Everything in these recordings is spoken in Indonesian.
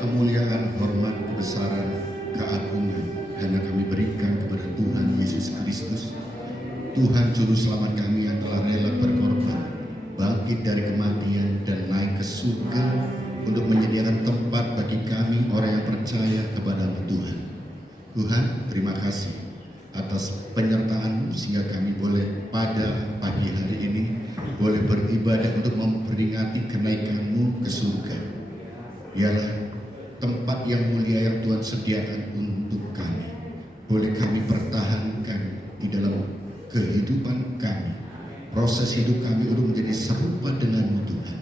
kemuliaan, hormat, kebesaran, keagungan hanya kami berikan kepada Tuhan Yesus Kristus, Tuhan Juru Selamat kami yang telah rela berkorban, bangkit dari kematian dan naik ke surga untuk menyediakan tempat bagi kami orang yang percaya kepada Tuhan. Tuhan, terima kasih atas penyertaan sehingga kami boleh pada pagi hari ini boleh beribadah untuk memperingati kenaikan-Mu ke surga. Biarlah tempat yang mulia yang Tuhan sediakan untuk kami boleh kami pertahankan di dalam kehidupan kami, proses hidup kami untuk menjadi serupa dengan-Mu Tuhan,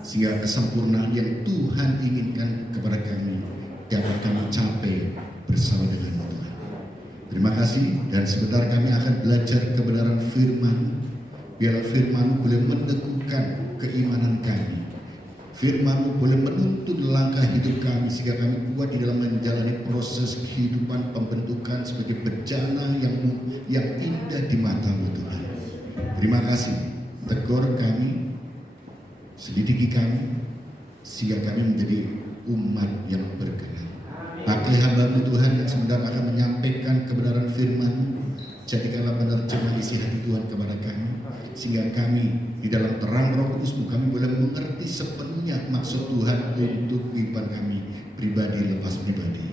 sehingga kesempurnaan yang Tuhan inginkan kepada kami dapat kami capai bersama dengan-Mu Tuhan. Terima kasih, dan sebentar kami akan belajar kebenaran firman. Biarlah firman-Mu boleh meneguhkan keimanan kami, firman-Mu boleh menuntun langkah hidup kami sehingga kami kuat di dalam menjalani proses kehidupan pembentukan sebagai bejana yang indah di mata-Mu Tuhan. Terima kasih, tegur kami, selidiki kami sehingga kami menjadi umat yang berkenan. Pakai hamba-Mu Tuhan yang sebentar akan menyampaikan kebenaran firman-Mu. Jadikanlah penerjemah isi hati Tuhan kepada kami, sehingga kami di dalam terang Roh Kudus-Mu kami boleh mengerti sepenuhnya maksud Tuhan untuk kehidupan kami pribadi lepas pribadi.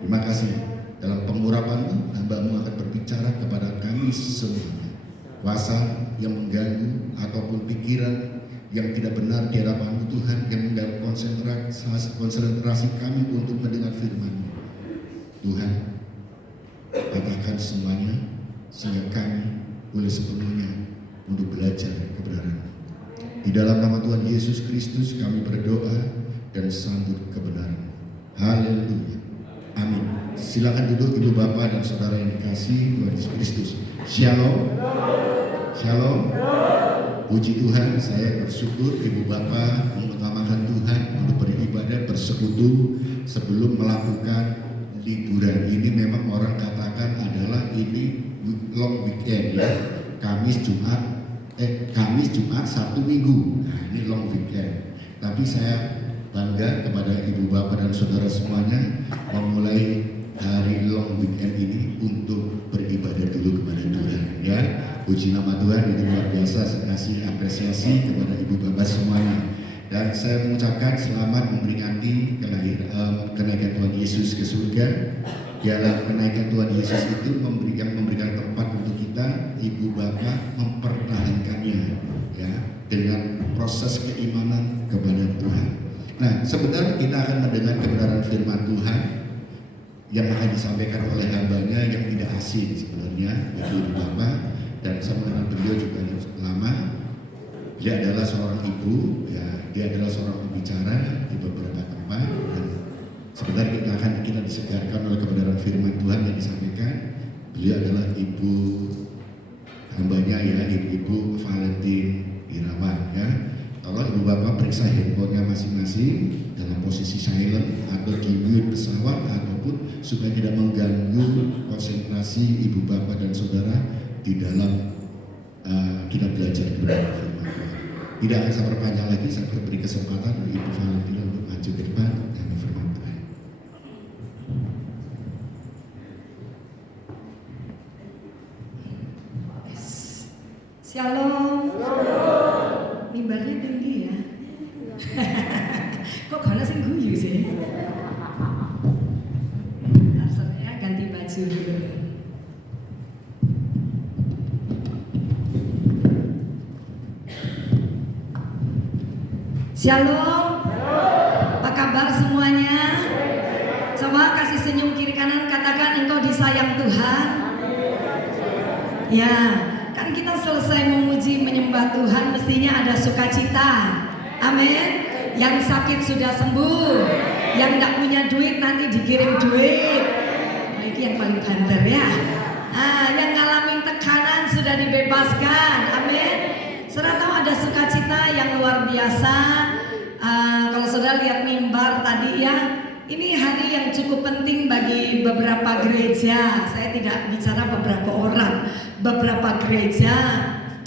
Terima kasih, dalam pengurapan-Mu hamba-Mu akan berbicara kepada kami semuanya. Kuasa yang mengganggu ataupun pikiran yang tidak benar di hadapan-Mu Tuhan, yang mengganggu konsentrasi kami untuk mendengar firman-Mu, Tuhan, katakan semuanya sehingga kami boleh sepenuhnya untuk belajar kebenaran. Di dalam nama Tuhan Yesus Kristus kami berdoa dan sambut kebenaran. Haleluya. Amin. Silakan duduk Ibu Bapak dan Saudara yang dikasihi Tuhan Yesus Kristus. Shalom. Shalom. Puji Tuhan, saya bersyukur Ibu Bapak mengutamakan Tuhan untuk beribadah bersekutu sebelum melakukan liburan. Ini memang orang katakan adalah ini long weekend ya. Kamis, Jumat, Sabtu, Minggu. Nah, ini long weekend. Tapi saya bangga kepada Ibu Bapak dan Saudara semuanya memulai hari long weekend ini untuk beribadah dulu kepada Tuhan ya. Puji nama Tuhan, itu luar biasa. Saya kasih apresiasi kepada Ibu Bapak semuanya. Dan saya mengucapkan selamat memperingati kenaikan Tuhan Yesus ke surga. Biarlah kenaikan Tuhan Yesus itu memberikan tempat untuk kita, Ibu Bapak, mempertahankannya ya, dengan proses keimanan kepada Tuhan. Nah, sebentar kita akan mendengar kebenaran firman Tuhan yang akan disampaikan oleh hamba-Nya yang tidak asing sebenarnya, Ibu Bapak, dan saya mengenal beliau juga lama. Dia adalah seorang ibu, ya, dia adalah seorang pembicara di beberapa tempat, dan sebentar kita disegarkan oleh kebenaran firman Tuhan yang disampaikan. Beliau adalah ibu hambanya ya, Ibu Valentin Irawan ya. Tolong Ibu Bapak periksa handphonenya masing-masing dalam posisi silent atau di mute pesawat ataupun supaya tidak mengganggu konsentrasi Ibu Bapak dan Saudara di dalam kita belajar kebenaran firman Tuhan. Tidak akan saya perpanjang lagi, saya beri kesempatan bagi Ibu Valentina untuk maju ke depan dan firman Tuhan. Shalom. Mimbarnya tinggi ya. Kok gak sing guyu sih? Saya ganti baju dulu. Shalom. Apa kabar semuanya? Coba kasih senyum kiri kanan, katakan engkau disayang Tuhan. Ya, kan kita selesai memuji menyembah Tuhan mestinya ada sukacita. Amin. Yang sakit sudah sembuh, yang gak punya duit nanti dikirim duit. Nah, ini yang paling banter ya. Yang ngalamin tekanan sudah dibebaskan. Amin. Saudara tahu ada sukacita yang luar biasa. Kalau saudara lihat mimbar tadi ya, ini hari yang cukup penting bagi beberapa gereja. Saya tidak bicara beberapa orang, beberapa gereja,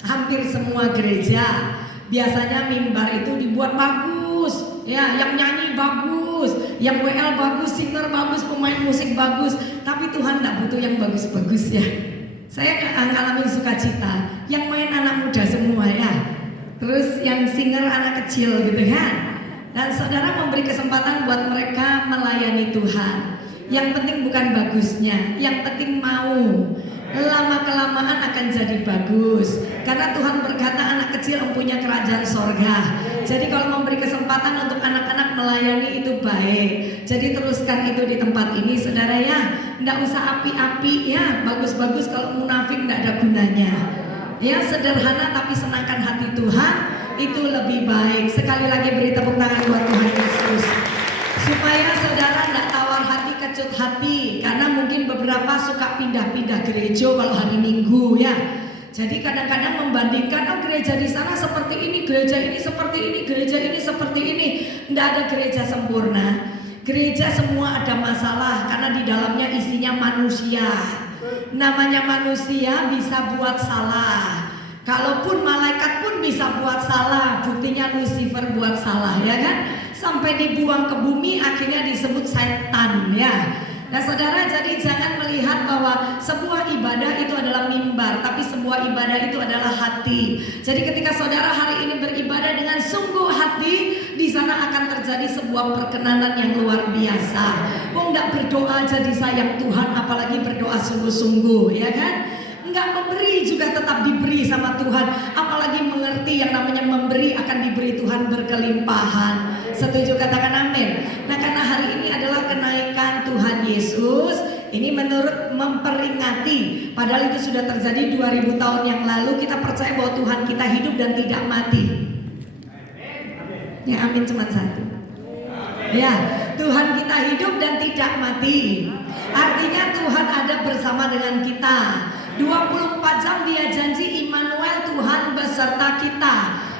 hampir semua gereja. Biasanya mimbar itu dibuat bagus, ya, yang nyanyi bagus. bagus, yang WL bagus, singer bagus, pemain musik bagus. Tapi Tuhan tidak butuh yang bagus-bagus ya. Saya ngalamin sukacita, yang main anak muda semua ya. Terus yang singer anak kecil gitu kan. Dan saudara memberi kesempatan buat mereka melayani Tuhan. Yang penting bukan bagusnya, yang penting mau. Lama-kelamaan akan jadi bagus. Karena Tuhan berkata anak kecil mempunyai kerajaan sorga. Jadi kalau memberi kesempatan untuk anak-anak melayani itu baik. Jadi teruskan itu di tempat ini saudara ya. Nggak usah api-api ya. Bagus-bagus kalau munafik nggak ada gunanya. Ya sederhana tapi senangkan hati Tuhan. Itu lebih baik. Sekali lagi beri tepuk tangan buat Tuhan Yesus. Supaya saudara tidak tawar hati, kecut hati. Karena mungkin beberapa suka pindah-pindah gereja kalau hari Minggu ya. Jadi kadang-kadang membandingkan, oh gereja di sana seperti ini, gereja ini seperti ini, gereja ini seperti ini. Tidak ada gereja sempurna. Gereja semua ada masalah karena di dalamnya isinya manusia. Namanya manusia bisa buat salah. Kalaupun malaikat pun bisa buat salah. Buktinya Lucifer buat salah ya kan. Sampai dibuang ke bumi akhirnya disebut setan ya. Nah saudara, jadi jangan melihat bahwa sebuah ibadah itu adalah mimbar, tapi sebuah ibadah itu adalah hati. Jadi ketika saudara hari ini beribadah dengan sungguh hati, di sana akan terjadi sebuah perkenanan yang luar biasa. Kok nggak berdoa jadi sayang Tuhan, apalagi berdoa sungguh-sungguh ya kan? Enggak memberi juga tetap diberi sama Tuhan. Apalagi mengerti yang namanya memberi akan diberi Tuhan berkelimpahan. Setuju, katakan amin. Nah karena hari ini adalah kenaikan Tuhan Yesus, ini menurut memperingati, padahal itu sudah terjadi 2000 tahun yang lalu. Kita percaya bahwa Tuhan kita hidup dan tidak mati. Ya amin, cuma satu. Ya, Tuhan kita hidup dan tidak mati. Artinya Tuhan ada bersama dengan kita. 24 jam dia janji Immanuel, Tuhan beserta kita.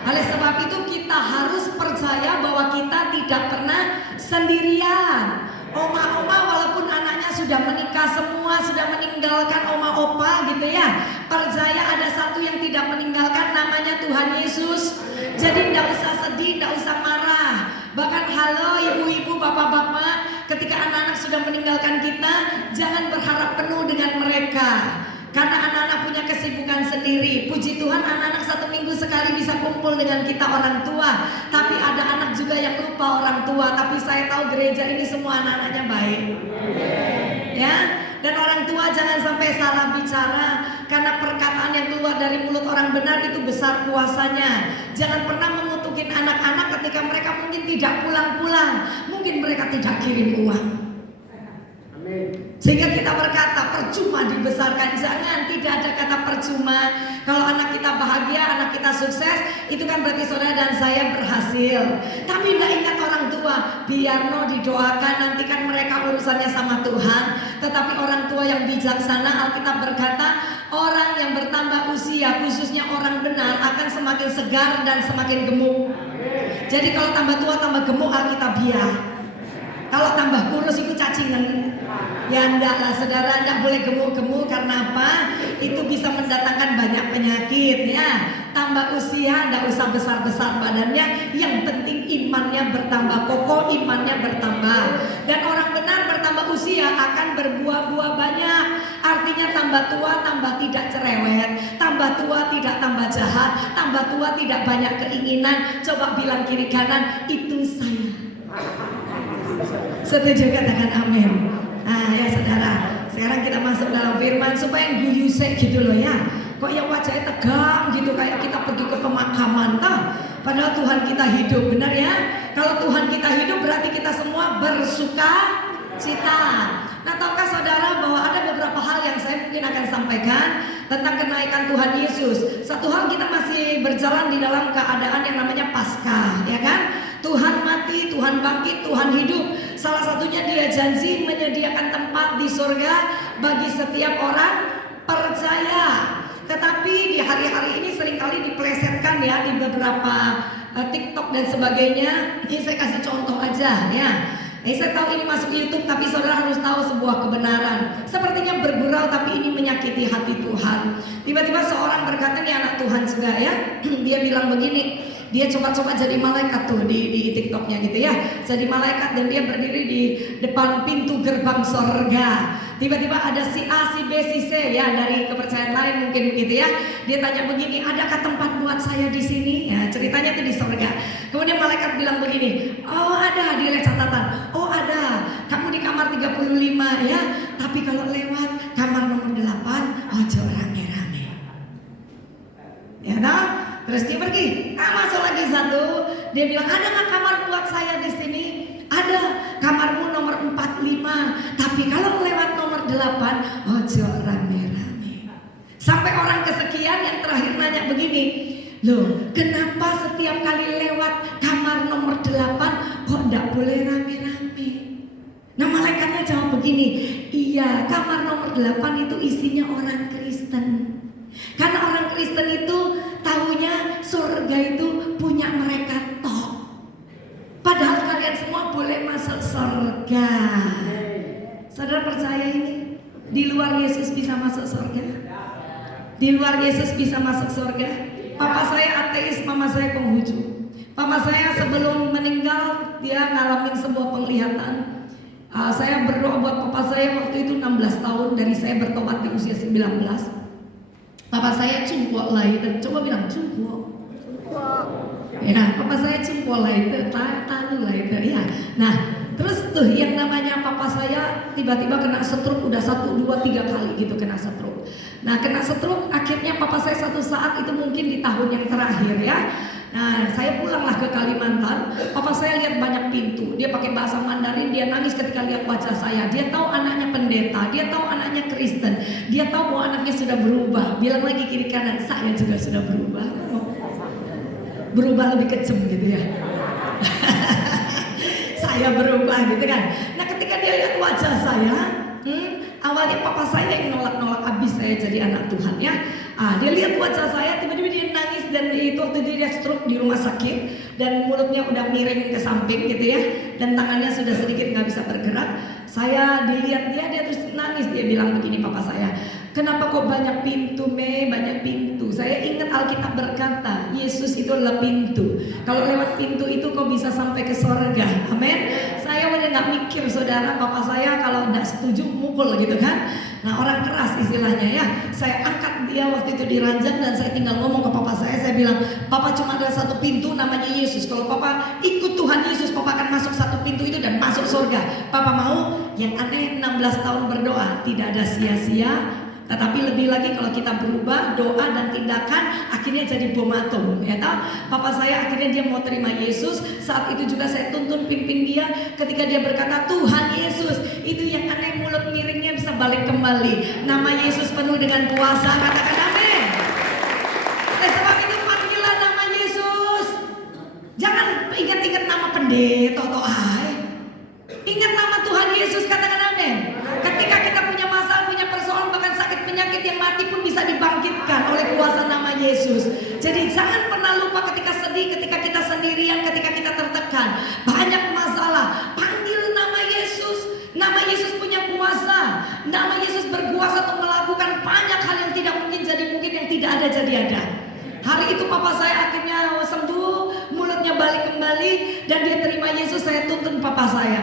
Oleh sebab itu kita harus percaya bahwa kita tidak pernah sendirian. Oma-oma walaupun anaknya sudah menikah semua, sudah meninggalkan oma opa gitu ya, percaya ada satu yang tidak meninggalkan, namanya Tuhan Yesus. Jadi tidak usah sedih, tidak usah marah. Bahkan halo ibu-ibu, bapak-bapak, ketika anak-anak sudah meninggalkan kita, jangan berharap penuh dengan mereka. Karena anak-anak punya kesibukan sendiri. Puji Tuhan anak-anak 1 minggu sekali bisa kumpul dengan kita orang tua. Tapi ada anak juga yang lupa orang tua. Tapi saya tahu gereja ini semua anak-anaknya baik. Ya, dan orang tua jangan sampai salah bicara. Karena perkataan yang keluar dari mulut orang benar itu besar kuasanya. Jangan pernah mengutukin anak-anak ketika mereka mungkin tidak pulang-pulang. Mungkin mereka tidak kirim uang. Sehingga kita berkata percuma dibesarkan. Jangan, tidak ada kata percuma. Kalau anak kita bahagia, anak kita sukses, itu kan berarti saudara dan saya berhasil. Tapi tidak ingat orang tua. Biar no didoakan, nanti kan mereka urusannya sama Tuhan. Tetapi orang tua yang bijaksana, Alkitab berkata, orang yang bertambah usia, khususnya orang benar, akan semakin segar dan semakin gemuk. Jadi kalau tambah tua tambah gemuk, Alkitabiah. Kalau tambah kurus itu cacingan. Ya enggak lah saudara, enggak boleh gemuk-gemuk. Karena apa? Itu bisa mendatangkan banyak penyakit ya. Tambah usia, enggak usah besar-besar badannya. Yang penting imannya bertambah, kokoh imannya bertambah. Dan orang benar bertambah usia akan berbuah-buah banyak. Artinya tambah tua tambah tidak cerewet, tambah tua tidak tambah jahat, tambah tua tidak banyak keinginan. Coba bilang kiri kanan, itu saya. Setuju, katakan amin. Nah ya saudara, sekarang kita masuk dalam firman supaya yang guyusek gitu loh ya. Kok yang wajahnya tegang gitu kayak kita pergi ke pemakaman toh. Padahal Tuhan kita hidup, benar ya. Kalau Tuhan kita hidup berarti kita semua bersuka cita. Nah tahukah saudara bahwa ada beberapa hal yang saya mungkin akan sampaikan tentang kenaikan Tuhan Yesus. Satu hal, kita masih berjalan di dalam keadaan yang namanya Paskah, ya kan? Tuhan mati, Tuhan bangkit, Tuhan hidup. Salah satunya dia janji menyediakan tempat di surga bagi setiap orang percaya. Tetapi di hari-hari ini seringkali dipelesetkan ya di beberapa TikTok dan sebagainya. Ini saya kasih contoh aja ya. Saya tahu ini masuk YouTube, tapi saudara harus tahu sebuah kebenaran. Sepertinya bergurau tapi ini menyakiti hati Tuhan. Tiba-tiba seorang berkata, ini anak Tuhan juga ya. Dia bilang begini, Dia coba-coba jadi malaikat tuh di TikToknya gitu ya. Jadi malaikat dan dia berdiri di depan pintu gerbang sorga. Tiba-tiba ada si A, si B, si C ya dari kepercayaan lain mungkin begitu ya. Dia tanya begini, adakah tempat buat saya di sini? Ya, ceritanya itu di sorga. Kemudian malaikat bilang begini, oh ada, dia lihat catatan. Oh ada, kamu di kamar 35 ya. Tapi kalau lewat kamar nomor 8, ojo rame-rame. Ya kan? Terus dia pergi. Masuk lagi satu. Dia bilang, ada nggak kamar buat saya di sini? Ada, kamarmu nomor 45. Tapi kalau lewat nomor 8, ojo rame-rame. Sampai orang kesekian yang terakhir nanya begini, loh kenapa setiap kali lewat kamar nomor 8 kok nggak boleh rame-rame? Nah malaikatnya jawab begini, iya kamar nomor 8 itu isinya orang Kristen. Karena orang Kristen itu tahunya surga itu punya mereka tok. Padahal kalian semua boleh masuk surga. Saudara percaya ini? Di luar Yesus bisa masuk surga? Di luar Yesus bisa masuk surga? Papa saya ateis, mama saya Konghucu. Papa saya sebelum meninggal dia ngalamin sebuah penglihatan. Saya berdoa buat papa saya waktu itu 16 tahun dari saya bertobat di usia 19. Papa saya cungkuak lah itu, coba bilang cungkuak. Ya, papa saya cungkuak lah itu, tahu lah itu ya. Nah, terus tuh yang namanya papa saya tiba-tiba kena stroke udah 1, 2, 3 kali gitu kena stroke. Nah, kena stroke akhirnya papa saya satu saat itu mungkin di tahun yang terakhir ya. Nah, saya pulanglah ke Kalimantan. Papa saya lihat banyak pintu. Dia pakai bahasa Mandarin. Dia nangis ketika lihat wajah saya. Dia tahu anaknya pendeta. Dia tahu anaknya Kristen. Dia tahu bahwa anaknya sudah berubah. Bilang lagi kiri kanan, saya juga sudah berubah. Berubah lebih kejam gitu ya. Saya berubah gitu kan. Nah, ketika dia lihat wajah saya, awalnya papa saya yang nolak-nolak habis saya jadi anak Tuhan ya. Dia lihat wajah saya, tiba-tiba dia nangis dan itu waktu dia stroke di rumah sakit dan mulutnya udah miring ke samping gitu ya dan tangannya sudah sedikit nggak bisa bergerak. Saya dilihat dia terus nangis, dia bilang begini papa saya, kenapa kok banyak pintu banyak pintu. Saya ingat Alkitab berkata Yesus itu adalah pintu. Kalau lewat pintu itu kok bisa sampai ke sorga. Amin. Saya udah nggak mikir saudara, papa saya kalau nggak setuju mukul gitu kan. Nah orang keras istilahnya ya. Saya angkat dia waktu itu di ranjang dan saya tinggal ngomong ke papa saya bilang, papa cuma ada satu pintu namanya Yesus. Kalau papa ikut Tuhan Yesus, papa akan masuk satu pintu itu dan masuk surga. Papa mau? Yang aneh 16 tahun berdoa tidak ada sia-sia. Tetapi lebih lagi kalau kita berubah doa dan tindakan akhirnya jadi bom atom ya tahu. Papa saya akhirnya dia mau terima Yesus. Saat itu juga saya tuntun pimpin dia ketika dia berkata Tuhan Yesus. Itu yang aneh mulut miringnya bisa balik kembali. Nama Yesus penuh dengan kuasa, katakan amin. Sebab itu panggillah nama Yesus. Jangan ingat-ingat nama pendeta atau ingat nama Tuhan Yesus, katakan amin. Ketika kita punya masalah, punya persoalan, bahkan sakit penyakit yang mati pun bisa dibangkitkan oleh kuasa nama Yesus. Jadi jangan pernah lupa ketika sedih, ketika kita sendirian, ketika kita tertekan, banyak masalah, panggil nama Yesus. Nama Yesus punya kuasa. Nama Yesus berkuasa untuk melakukan banyak hal yang tidak mungkin jadi mungkin, yang tidak ada jadi ada. Hari itu papa saya akhirnya sembuh, mulutnya balik kembali dan dia terima Yesus. Saya tuntun papa saya.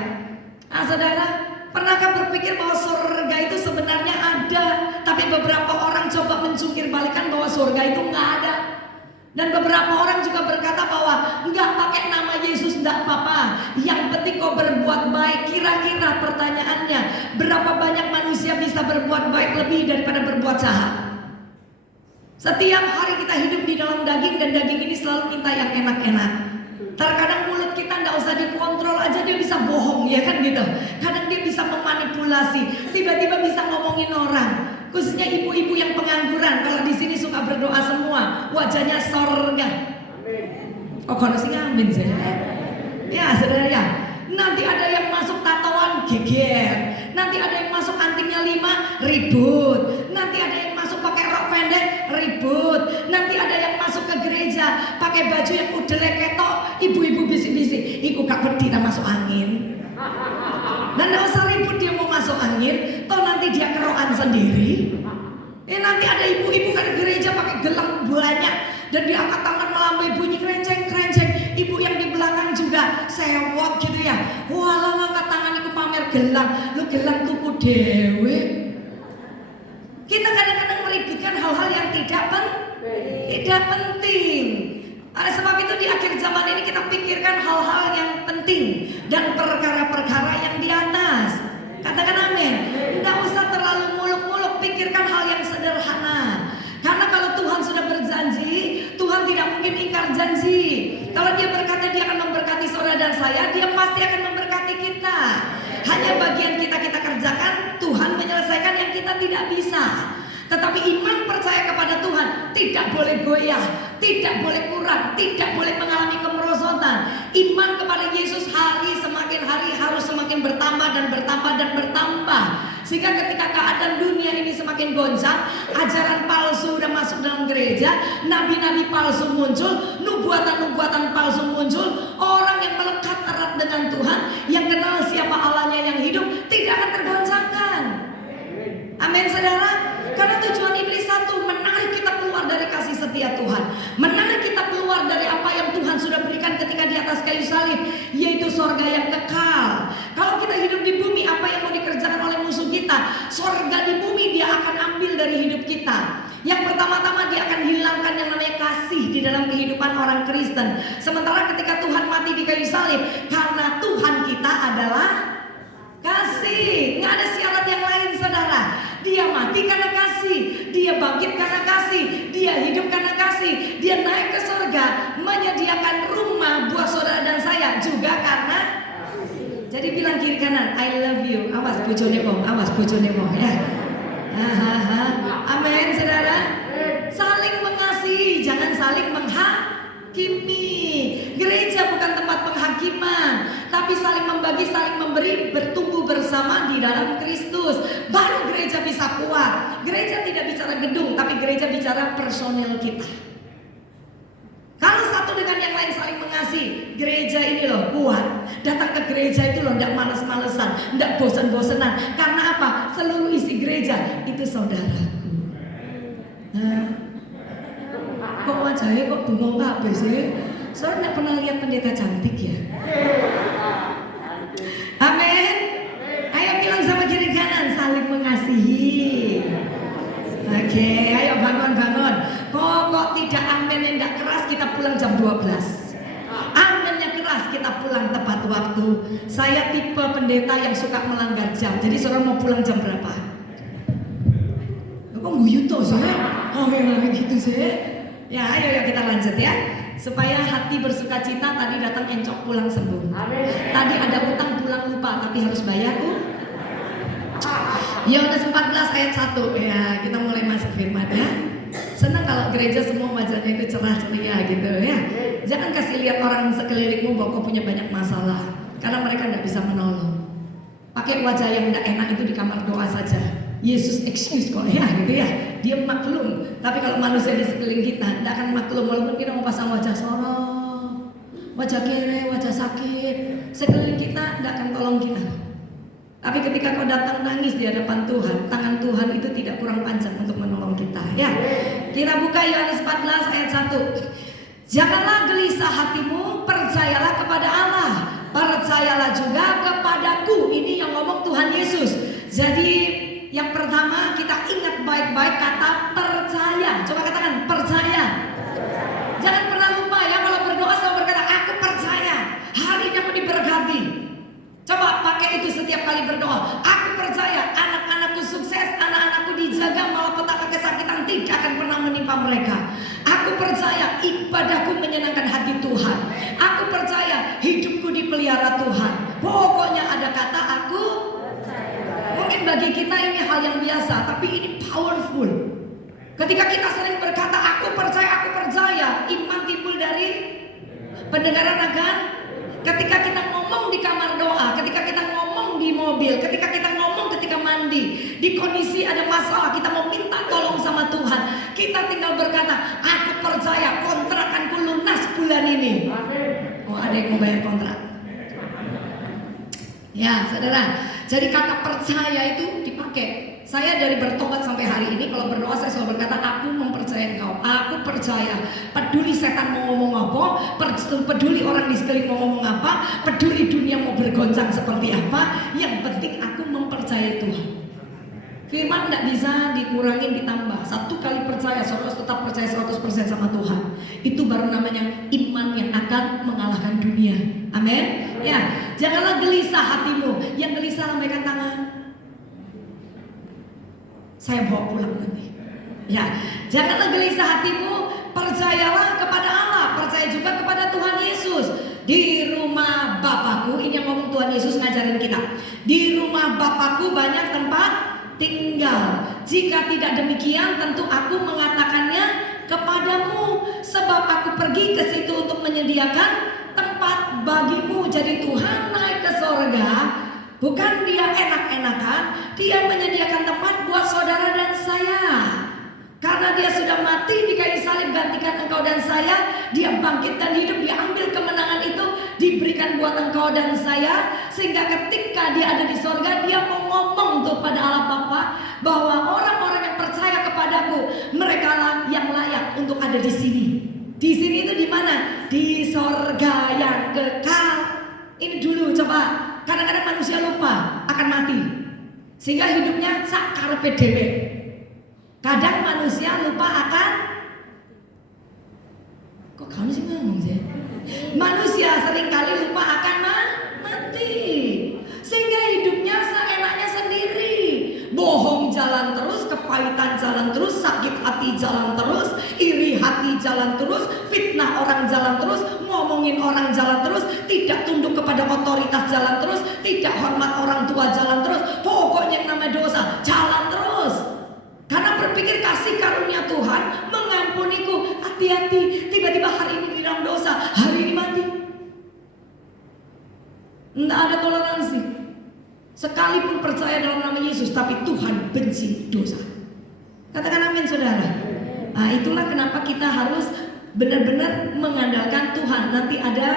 Nah saudara, pernahkah berpikir bahwa surga itu sebenarnya ada, tapi beberapa orang coba mencungkir balikan bahwa surga itu nggak ada. Dan beberapa orang juga berkata bahwa nggak pakai nama Yesus nggak apa-apa. Yang penting kau berbuat baik. Kira-kira pertanyaannya, berapa banyak manusia bisa berbuat baik lebih daripada berbuat jahat? Setiap hari kita hidup di dalam daging dan daging ini selalu minta yang enak-enak. Terkadang mulut kita nggak usah dikontrol aja dia bisa bohong ya kan gitu. Kadang dia bisa memanipulasi, tiba-tiba bisa ngomongin orang. Khususnya ibu-ibu yang pengangguran, kalau di sini suka berdoa semua, wajahnya sorga. Oh kalau sih ngamin saya. Ya saudara ya. Nanti ada yang masuk tatoan geger, nanti ada yang masuk antingnya 5 ribut, nanti ada yang masuk pakai rok pendek ribut, nanti ada yang masuk ke gereja pakai baju yang udele ketok, ibu-ibu bisik-bisik, iku gak berdiri masuk angin. Dan gak usah ribut dia mau masuk angin, toh nanti dia kerokan sendiri. Nanti ada ibu-ibu kan gereja pakai gelang banyak dan dia angkat tangan melambai bunyi kerenceng. sewot gitu ya. Walah ngangkat tangan iku pamer gelang, lu gelang tuku dewe. Kita kadang-kadang meributkan hal-hal yang tidak penting. Oleh sebab itu di akhir zaman ini kita pikirkan hal-hal yang penting dan perkara-perkara yang di atas. Katakan amin. Tidak usah terlalu muluk-muluk, pikirkan hal yang sederhana. Karena kalau Tuhan sudah berjanji, Tuhan tidak mungkin ingkar janji. Kalau Dia berkata Dia akan memberkati saudara dan saya, Dia pasti akan memberkati kita. Hanya bagian kita kerjakan, Tuhan menyelesaikan yang kita tidak bisa. Tetapi iman percaya kepada Tuhan tidak boleh goyah, tidak boleh kurang, tidak boleh mengalami kemerosotan. Iman kepada Yesus semakin hari harus semakin bertambah dan bertambah dan bertambah. Sehingga ketika keadaan dunia ini semakin goncang, ajaran palsu sudah masuk dalam gereja, nabi-nabi palsu muncul, nubuatan-nubuatan palsu muncul, orang yang melekat erat dengan Tuhan, yang kenal siapa Allahnya yang hidup, tidak akan tergoncangkan. Amin saudara. Karena tujuan iblis satu, menarik kita keluar dari kasih setia Tuhan, menarik kita keluar dari apa yang Tuhan sudah berikan ketika di atas kayu salib, yaitu sorga yang kekal. Kalau kita hidup di bumi, apa yang mau dikerjakan oleh musuh kita, sorga di bumi dia akan ambil dari hidup kita. Yang pertama-tama dia akan hilangkan yang namanya kasih di dalam kehidupan orang Kristen. Sementara ketika Tuhan mati di kayu salib, karena Tuhan kita adalah kasih, nggak ada syarat yang lain saudara. Dia mati karena kasih, dia bangkit karena kasih, dia hidup karena kasih, dia naik ke surga, menyediakan rumah buat saudara dan saya juga karena kasih. Jadi bilang kiri kanan, I love you. Awas bojone wong, ya. Amin saudara. Saling mengasihi, jangan saling menghakimi. Gereja bukan tempat penghakiman, tapi saling membagi, saling memberi, bertumbuh bersama di dalam Kristus. Baru gereja bisa kuat. Gereja tidak bicara gedung, tapi gereja bicara personel kita. Kalau satu dengan yang lain saling mengasihi, gereja ini loh kuat. Datang ke gereja itu loh tidak males-malesan, tidak bosan-bosanan. Karena apa? Seluruh isi gereja itu saudaraku. Kok wajahnya kok bengong kabeh sih? Soalnya tidak pernah lihat pendeta cantik ya. Amin. Ayo bilang sama kiri kanan, saling mengasihi. Oke, ayo bangun. Pokok tidak amin yang tidak keras, kita pulang jam 12. Aminnya keras, kita pulang tepat waktu. Saya tipe pendeta yang suka melanggar jam. Jadi saudara mau pulang jam berapa? Kok guyu toh saya? Oh ya gitu sih. Ya ayo kita lanjut ya. Supaya hati bersuka cita, tadi datang encok pulang sembuh. Amin. Tadi ada utang pulang lupa, tapi harus bayar. Yohanes 14 ayat 1 ya, kita mulai masuk firman ya. Senang kalau gereja semua wajahnya itu cerah ceria gitu ya. Jangan kasih lihat orang sekelilingmu bahwa kau punya banyak masalah, karena mereka tidak bisa menolong. Pakai wajah yang tidak enak itu di kamar doa saja. Yesus excuse kok ya gitu ya. Dia maklum. Tapi kalau manusia di sekeliling kita tidak akan maklum, walaupun kita mau pasang wajah sorot, wajah kere, wajah sakit, sekeliling kita tidak akan tolong kita. Tapi ketika kau datang nangis di hadapan Tuhan, tangan Tuhan itu tidak kurang panjang untuk menolong kita ya. Kita buka Yohanes 14 ayat 1. Janganlah gelisah hatimu, percayalah kepada Allah, percayalah juga kepadaku. Ini yang ngomong Tuhan Yesus. Jadi yang pertama kita ingat baik-baik kata percaya. Coba katakan percaya. Jangan pernah lupa ya, kalau berdoa selalu berkata aku percaya hari ini aku diberkati. Coba pakai itu setiap kali berdoa. Aku percaya anak-anakku sukses, anak-anakku dijaga, malapetaka kesakitan tidak akan pernah menimpa mereka. Aku percaya ibadahku menyenangkan hati Tuhan. Aku percaya hidupku dipelihara Tuhan. Pokoknya ada kata aku. Mungkin bagi kita ini hal yang biasa, tapi ini powerful. Ketika kita sering berkata aku percaya, iman timbul dari pendengaran akan. Ketika kita ngomong di kamar doa, ketika kita ngomong di mobil, ketika kita ngomong ketika mandi, di kondisi ada masalah, kita mau minta tolong sama Tuhan, kita tinggal berkata aku percaya kontrakanku lunas bulan ini. Oh ada yang mau bayar kontrak. Ya saudara, jadi kata percaya itu dipakai. Saya dari bertobat sampai hari ini kalau berdoa saya selalu berkata, aku mempercayai Engkau, aku percaya. Peduli setan mau ngomong apa, peduli orang di sekeliling mau ngomong apa, peduli dunia mau bergoncang seperti apa, yang penting aku mempercayai Tuhan. Firman tidak bisa dikurangin ditambah. Satu kali percaya, saudara tetap percaya 100% sama Tuhan. Itu baru namanya iman yang akan mengalahkan dunia. Amin. Ya, janganlah gelisah hatimu. Yang gelisah lambaikan tangan. Saya bawa pulang nanti. Ya, janganlah gelisah hatimu, percayalah kepada Allah, percaya juga kepada Tuhan Yesus. Di rumah Bapakku, ini yang ngomong Tuhan Yesus ngajarin kita. Di rumah Bapakku banyak tempat tinggal. Jika tidak demikian, tentu aku mengatakannya kepadamu, sebab aku pergi ke situ untuk menyediakan tempat bagimu. Jadi Tuhan naik ke sorga, bukan dia enak-enakan, dia menyediakan tempat buat saudara dan saya. Karena dia sudah mati di kayu salib gantikan engkau dan saya, dia bangkit dan hidup, dia ambil kemenangan itu, diberikan buat engkau dan saya. Sehingga ketika dia ada di sorga, dia mau ngomong tuh pada Allah Bapa bahwa orang-orang yang percaya kepadaku, mereka lah yang layak untuk ada di sini. Di sini itu di mana? Di sorga yang kekal. Ini dulu coba. Kadang-kadang manusia lupa akan mati, sehingga hidupnya sak karepe dhewe. Kadang manusia lupa akan, kok kamu sih ngomong sih? Manusia seringkali lupa akan mati, sehingga hidupnya seenaknya sendiri. Bohong jalan terus, kepahitan jalan terus, sakit hati jalan terus, iri hati jalan terus, fitnah orang jalan terus, ngomongin orang jalan terus, tidak tunduk kepada otoritas jalan terus, tidak hormat orang tua jalan terus. Pokoknya yang namanya dosa jalan terus. Karena berpikir kasih karunia Tuhan mengampuniku. Hati-hati, tiba-tiba hari ini di dalam dosa, hari ini mati. Tidak ada toleransi. Sekalipun percaya dalam nama Yesus, tapi Tuhan benci dosa. Katakan amin saudara. Nah itulah kenapa kita harus benar-benar mengandalkan Tuhan. Nanti ada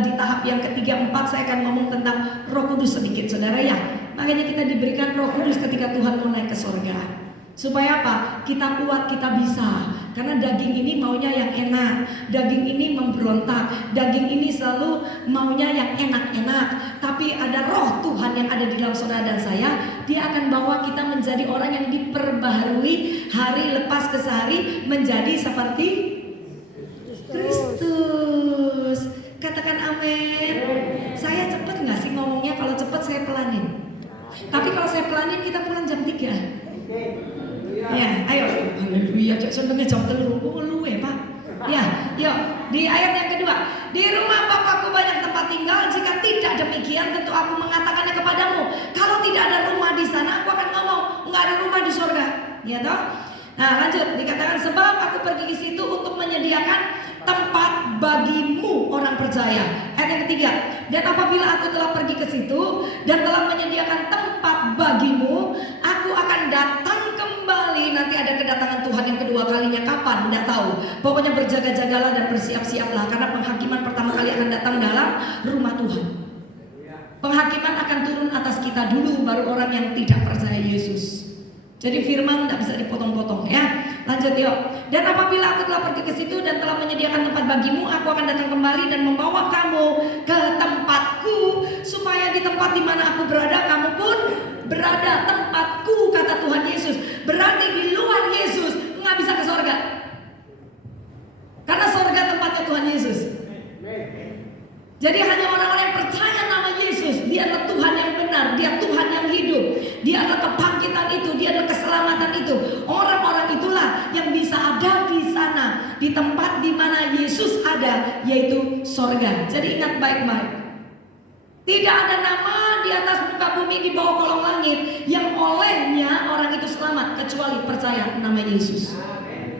di tahap yang ketiga, 4 saya akan ngomong tentang Roh Kudus sedikit saudara ya. Makanya kita diberikan Roh Kudus ketika Tuhan mau naik ke sorga. Supaya apa? Kita kuat, kita bisa. Karena daging ini maunya yang enak, daging ini memberontak, daging ini selalu maunya yang enak-enak. Tapi ada roh Tuhan yang ada di dalam saudara dan saya, dia akan bawa kita menjadi orang yang diperbaharui hari lepas ke hari, menjadi seperti Kristus. Katakan amin. Saya cepet gak sih ngomongnya? Kalau cepet saya pelanin. Tapi kalau saya pelanin kita pulang jam 3. Ya, ayo, haleluya, cek sebenarnya jam 3 luwe Pak. Ya, yuk, di ayat yang kedua. Di rumah Bapakku banyak tempat tinggal, jika tidak demikian tentu aku mengatakannya kepadamu. Kalau tidak ada rumah di sana, aku akan ngomong, enggak ada rumah di surga. Ya toh? Nah lanjut, dikatakan sebab aku pergi ke situ untuk menyediakan tempat bagimu orang percaya. Ayat yang ketiga. Dan apabila aku telah pergi ke situ dan telah menyediakan tempat bagimu, aku akan datang kembali. Nanti ada kedatangan Tuhan yang kedua kalinya kapan? Tidak tahu. Pokoknya berjaga-jagalah dan bersiap-siaplah, karena penghakiman pertama kali akan datang dalam rumah Tuhan. Penghakiman akan turun atas kita dulu, baru orang yang tidak percaya Yesus. Jadi firman tidak bisa dipotong-potong ya. Lanjut yuk. Dan apabila aku telah pergi ke situ dan telah menyediakan tempat bagimu, aku akan datang kembali dan membawa kamu ke tempatku, supaya di tempat di mana aku berada kamu pun berada. Tempatku, kata Tuhan Yesus. Berarti di luar Yesus nggak bisa ke sorga. Karena sorga tempatnya Tuhan Yesus. Jadi hanya orang-orang yang percaya nama Yesus, dia adalah Tuhan yang benar, dia Tuhan yang hidup, dia adalah kebangkitan itu, dia adalah keselamatan itu. Orang-orang itulah yang bisa ada di sana, di tempat di mana Yesus ada, yaitu sorga. Jadi ingat baik-baik, tidak ada nama di atas muka bumi, di bawah kolong langit yang olehnya orang itu selamat kecuali percaya nama Yesus.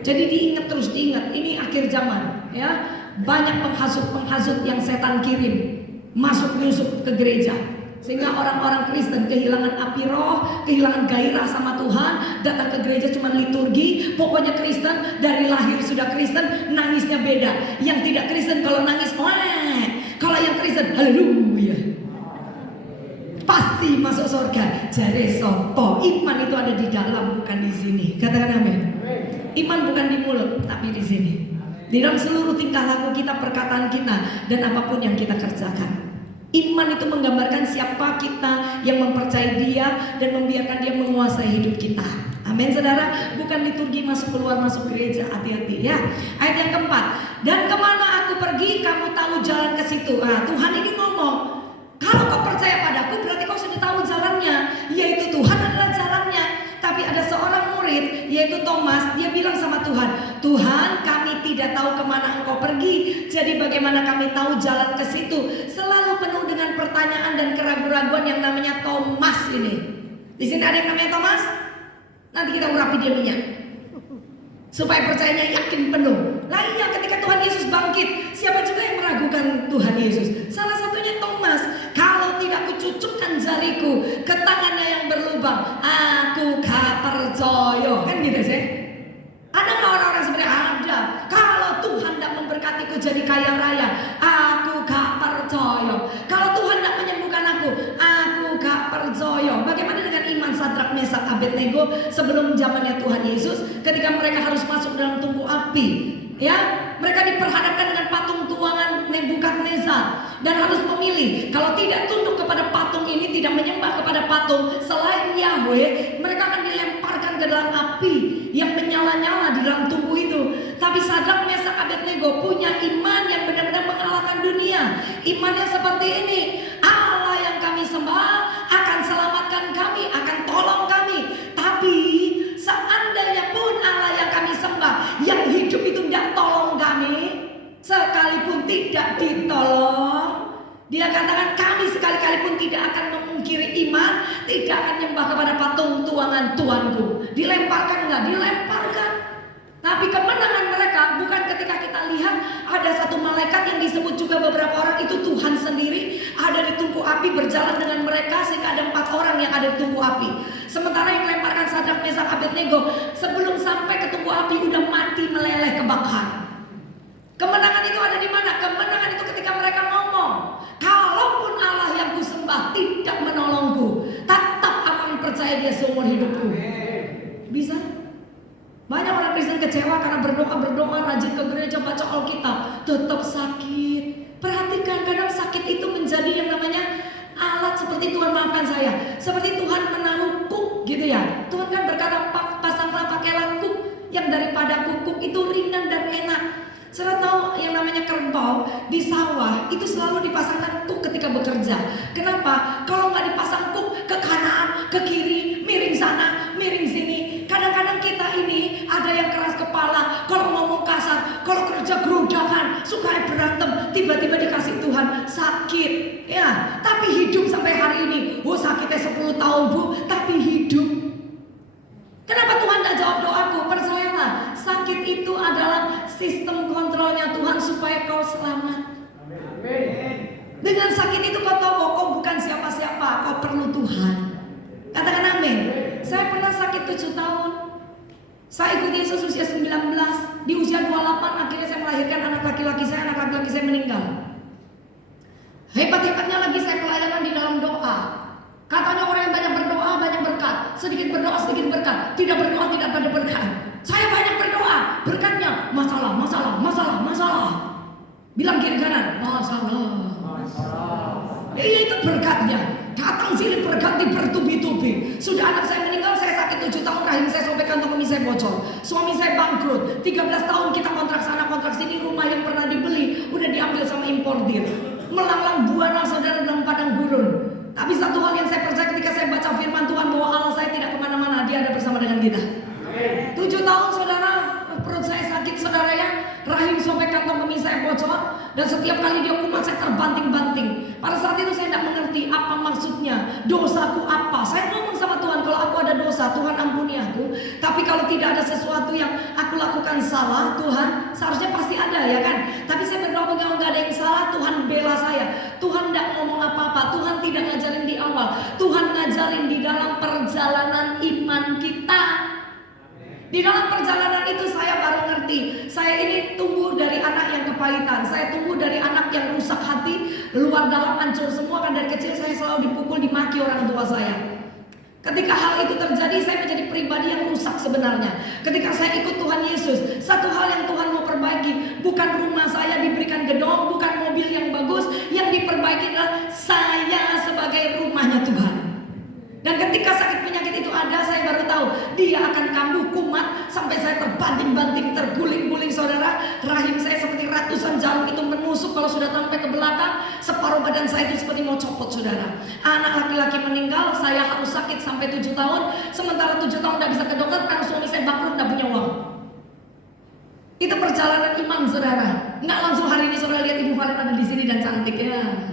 Jadi diingat terus, diingat, ini akhir zaman ya. Banyak penghasut yang setan kirim masuk nyusup ke gereja, sehingga orang-orang Kristen kehilangan api roh, kehilangan gairah sama Tuhan. Datang ke gereja cuma liturgi. Pokoknya Kristen dari lahir sudah Kristen, nangisnya beda. Yang tidak Kristen kalau nangis, wah. Kalau yang Kristen, haleluya. pasti masuk surga. Jare sopo, iman itu ada di dalam, bukan di sini. Katakan amin. Iman bukan di mulut, tapi di sini. Di dalam seluruh tingkah laku kita, perkataan kita, dan apapun yang kita kerjakan. Iman itu menggambarkan siapa kita yang mempercayai Dia dan membiarkan Dia menguasai hidup kita. Amin saudara. Bukan liturgi masuk keluar masuk gereja, hati-hati ya. Ayat yang keempat, dan kemana aku pergi kamu tahu jalan ke situ. Tuhan ini ngomong, kalau kau percaya padaku berarti kau sudah tahu jalannya, yaitu Tuhan adalah jalannya. Tapi ada seorang murid yaitu Thomas, dia bilang sama Tuhan, Tuhan kami tidak tahu kemana engkau pergi, jadi bagaimana kami tahu jalan ke situ. Selalu penuh dengan pertanyaan dan keraguan-raguan yang namanya Thomas ini. Di sini ada yang namanya Thomas. Nanti kita urapi dia minyak supaya percayanya yakin penuh. Lainnya ketika Tuhan Yesus bangkit, siapa juga yang meragukan Tuhan Yesus? Salah satunya Thomas. Kalau tidak kucucukkan jariku ke tangannya yang berlubang, aku gak percaya. Kan gitu sih. Ada nggak orang-orang sebenarnya? Ada. Kalau Tuhan tidak memberkatiku jadi kaya raya, aku gak percaya. Kalau Tuhan tidak menyembuhkan aku gak percaya. Bagaimana dengan iman Sadrak, Mesak, Abednego sebelum zamannya Tuhan Yesus, ketika mereka harus masuk dalam tungku api, ya, mereka diperhadapkan dengan patung tuangan Nebukadnezar dan harus memilih. Kalau tidak tunduk kepada patung ini, tidak menyembah kepada patung selain Yahweh, mereka akan dilemparkan ke dalam api yang menyala-nyala di dalam tungku itu. Tapi Sadrak, Mesak, Abednego punya iman yang benar-benar mengalahkan dunia. Imannya seperti ini, Allah yang kami sembah akan selamatkan kami, akan tolong kami. Tapi seandainya pun Allah yang kami sembah, yang hidup itu tidak tolong kami, sekalipun tidak ditolong, dia katakan kami sekali-kali pun tidak akan memungkiri iman, tidak akan nyembah kepada patung tuangan Tuanku. Dilemparkan nggak? Dilemparkan. Tapi kemenangan mereka bukan ketika kita lihat ada satu malaikat yang disebut juga beberapa orang itu Tuhan sendiri ada di tungku api berjalan dengan mereka, sehingga ada 4 orang yang ada di tungku api. Sementara yang melemparkan Sadrak, Mesak, Abednego sebelum sampai ke tungku api udah mati meleleh kebakar. Kemenangan itu ada di mana? Kemenangan itu ketika mereka ngomong, kalaupun Allah yang kusembah tidak menolongku, tetap akan percaya Dia seumur hidupku. Bisa? Banyak orang Kristen kecewa karena berdoa, rajin ke gereja, baca Alkitab, tetap sakit. Perhatikan, kadang sakit itu menjadi yang namanya alat seperti Tuhan maafkan saya, seperti Tuhan menaruh kuk gitu ya. Tuhan kan berkata pasanglah pakailah kuk yang daripada kuk itu ringan dan enak. Saudara tahu yang namanya kerbau di sawah itu selalu dipasangkan kuk ketika bekerja. Kenapa? Kalau nggak dipasang kuk ke kanan, ke kiri, miring sana, miring sini. Kadang-kadang kita ini ada yang keras kepala, kalau ngomong kasar, kalau kerja gerodakan, suka berantem, tiba-tiba dikasih Tuhan sakit, ya. Tapi hidup sampai hari ini, sakitnya 10 tahun bu, tapi hidup. Kenapa Tuhan tidak jawab doaku? Percayalah, sakit itu adalah sistem kontrolnya Tuhan supaya kau selamat. Dengan sakit itu kau tahu bahwa kau bukan siapa-siapa, kau perlu Tuhan. Katakan amin. Saya pernah sakit 7 tahun. Saya ikut Yesus usia 19. Di usia 28 akhirnya saya melahirkan anak laki-laki saya meninggal. Hebat-hebatnya lagi saya pelayanan di dalam doa. Katanya orang yang banyak berdoa banyak berkat, sedikit berdoa sedikit berkat, tidak berdoa tidak ada berkat. Saya banyak berdoa, berkatnya masalah. Bilang kiri kanan, masalah. Iya itu berkatnya. Datang sini berkat bertubi-tubi. Sudah anak saya meninggal, saya sakit 7 tahun, rahim saya sobek, kantong kemih saya bocor. Suami saya bangkrut. 13 tahun kita kontrak sana kontrak sini, rumah yang pernah dibeli udah diambil sama importir. Melanglang buana saudara dalam padang gurun. Tapi satu hal yang saya percaya ketika saya baca firman Tuhan bahwa Allah saya tidak kemana-mana, Dia ada bersama dengan kita. 7 tahun saudara, perut saya sakit saudara ya, rahim sobek, kantong kemih saya bocor, dan setiap kali dia kumat saya terbanting-banting. Pada saat itu saya tidak mengerti apa maksudnya, dosaku apa. Saya ngomong sama Tuhan, kalau aku ada dosa Tuhan ampuni aku. Tapi kalau tidak ada sesuatu yang aku lakukan salah, Tuhan seharusnya pasti ada ya kan. Tapi saya berdoa kalau nggak ada yang salah, Tuhan bela saya. Tuhan tidak ngomong apa-apa, Tuhan tidak ngajarin di awal, Tuhan ngajarin di dalam perjalanan iman kita. Di dalam perjalanan itu saya baru ngerti, saya ini tumbuh dari anak yang kepayang. kepahitan. Saya tumbuh dari anak yang rusak hati, luar dalam hancur semua. Kan dari kecil saya selalu dipukul, dimaki orang tua saya. Ketika hal itu terjadi, saya menjadi pribadi yang rusak sebenarnya. Ketika saya ikut Tuhan Yesus, satu hal yang Tuhan mau perbaiki, bukan rumah saya diberikan gedung, bukan mobil yang bagus. Yang diperbaiki adalah saya sebagai rumahnya Tuhan. Dan ketika sakit penyakit itu ada, saya baru tahu dia akan kambuh kumat sampai saya terbanting-banting, terguling-guling saudara. Rahim saya seperti ratusan jarum itu menusuk kalau sudah sampai ke belakang. Separuh badan saya itu seperti mau copot saudara. Anak laki-laki meninggal, saya harus sakit sampai 7 tahun. Sementara 7 tahun tidak bisa ke dokter karena suami saya bangkrut, tidak punya uang. Itu perjalanan iman saudara. Nggak langsung hari ini saudara lihat Ibu Valen ada di sini dan cantik ya.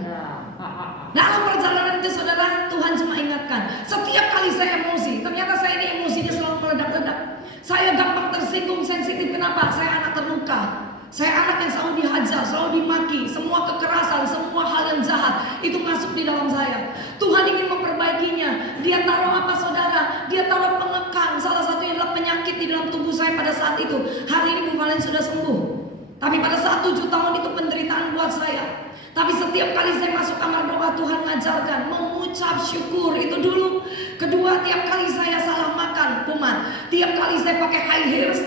Dalam perjalanan itu saudara, Tuhan cuma ingatkan, setiap kali saya emosi, ternyata saya ini emosinya selalu meledak-ledak. Saya gampang tersinggung, sensitif. Kenapa? Saya anak terluka. Saya anak yang selalu dihajar, selalu dimaki. Semua kekerasan, semua hal yang jahat itu masuk di dalam saya. Tuhan ingin memperbaikinya. Dia taruh apa saudara? Dia taruh pengekang. Salah satunya adalah penyakit di dalam tubuh saya pada saat itu. Hari ini Bu Valen sudah sembuh. Tapi pada saat 7 tahun itu penderitaan buat saya. Tapi setiap kali saya masuk kamar doa, Tuhan ngajarkan mengucap syukur itu dulu. Kedua, tiap kali saya salah makan, kumat. Tiap kali saya pakai high heels,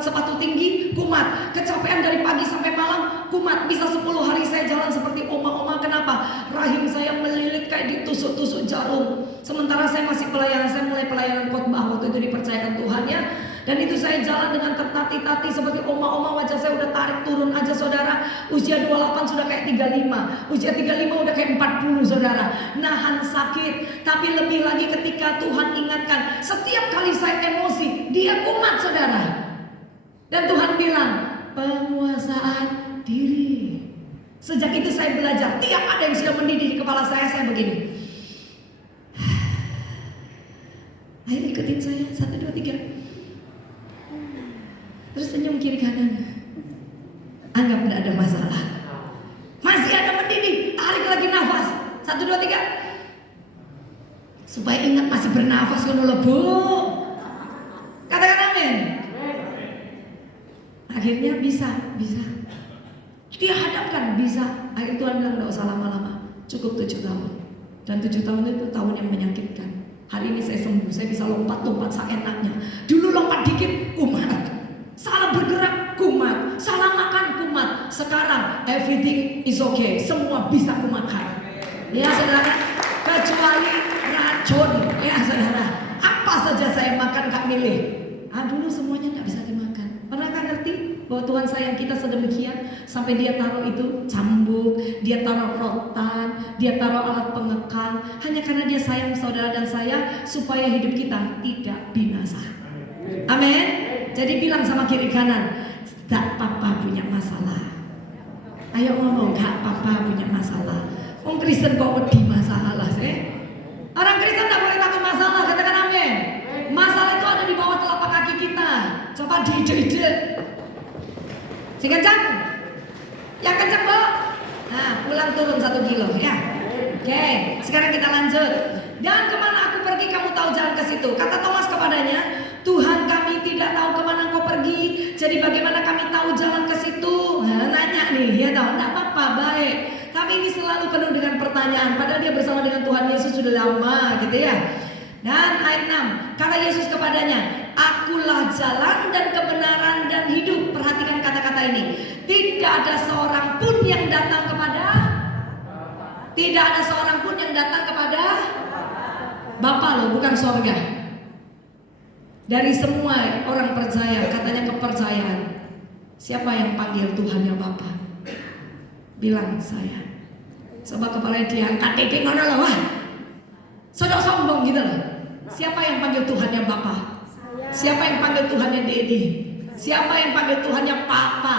sepatu tinggi, kumat. Kecapean dari pagi sampai malam, kumat. Bisa 10 hari saya jalan seperti oma-oma. Kenapa? Rahim saya melilit kayak ditusuk-tusuk jarum. Sementara saya masih pelayanan, saya mulai pelayanan khotbah waktu itu dipercayakan Tuhan ya. Dan itu saya jalan dengan tertati-tati seperti oma-oma, wajah saya udah tarik turun aja saudara. Usia 28 sudah kayak 35, usia 35 udah kayak 40 saudara. Nahan sakit. Tapi lebih lagi ketika Tuhan ingatkan, setiap kali saya emosi, dia kumat saudara. Dan Tuhan bilang, penguasaan diri. Sejak itu saya belajar, tiap ada yang sudah mendidih di kepala saya begini. Ayo ikutin saya, 1, 2, 3. Terus senyum kiri kanan. Anggap tidak ada masalah. Masih ada mendidih, tarik lagi nafas. 1, 2, 3. Supaya ingat masih bernafas kan lebu. Katakan amin. Akhirnya bisa. Dia hadapkan bisa. Akhirnya Tuhan bilang tidak usah lama-lama, cukup 7 tahun. Dan 7 tahun itu tahun yang menyakitkan. Hari ini saya sembuh, saya bisa lompat-lompat seenaknya. Dulu lompat dikit, kumat. Salah bergerak, kumat. Salah makan, kumat. Sekarang everything is okay. Semua bisa kumatkan. Ya saudara, kecuali racun. Ya saudara, apa saja saya makan gak milih. Dulu semuanya gak bisa dimakan. Pernah kan ngerti bahwa Tuhan sayang kita sedemikian sampai dia taruh itu cambuk, dia taruh rotan, dia taruh alat pengekang, hanya karena dia sayang saudara dan saya supaya hidup kita tidak binasa. Amin. Jadi bilang sama kiri kanan, tak papa punya masalah. Ayo ngomong, gak papa punya masalah. Orang Kristen kok wedi masalah sih? Orang Kristen tak boleh takut masalah, katakan amin. Masalah itu ada di bawah telapak kaki kita. Coba diide-ide. Si kencang? Yang kencang bu? Nah, pulang turun 1 kilo ya. Oke, sekarang kita lanjut. Dan kemana aku pergi kamu tahu jalan ke situ. Kata Thomas kepadanya, Tuhan kami tidak tahu kemana kau pergi. Jadi bagaimana kami tahu jalan ke situ? Nanya nih, ya tahu, tidak apa-apa, baik. Tapi ini selalu penuh dengan pertanyaan. Padahal dia bersama dengan Tuhan Yesus sudah lama gitu ya. Dan ayat 6, kata Yesus kepadanya, akulah jalan dan kebenaran dan hidup. Perhatikan kata-kata ini. Tidak ada seorang pun yang datang kepada Bapa loh, bukan surga. Dari semua orang percaya, katanya kepercayaan. Siapa yang panggil Tuhan ya Bapa? Bilang saya. Coba kepalanya diangkat, dedek ngono loh, wah. Sodok sombong gitu loh. Siapa yang panggil Tuhannya Bapa? Siapa yang panggil Tuhannya Dedi? Siapa yang panggil Tuhannya Papa?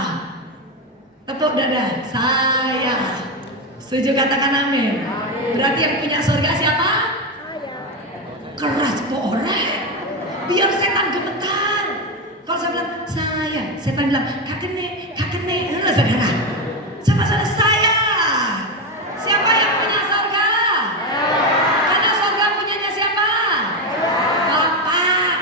Tepuk dada, saya. Setuju katakan amin. Berarti yang punya surga siapa? Keras poreh. Biar setan gemetar. Kalau saya bilang saya, setan bilang kak kene, saudara. Siapa saudara saya? Siapa yang punya surga? Karena surga punyanya siapa? Bapak.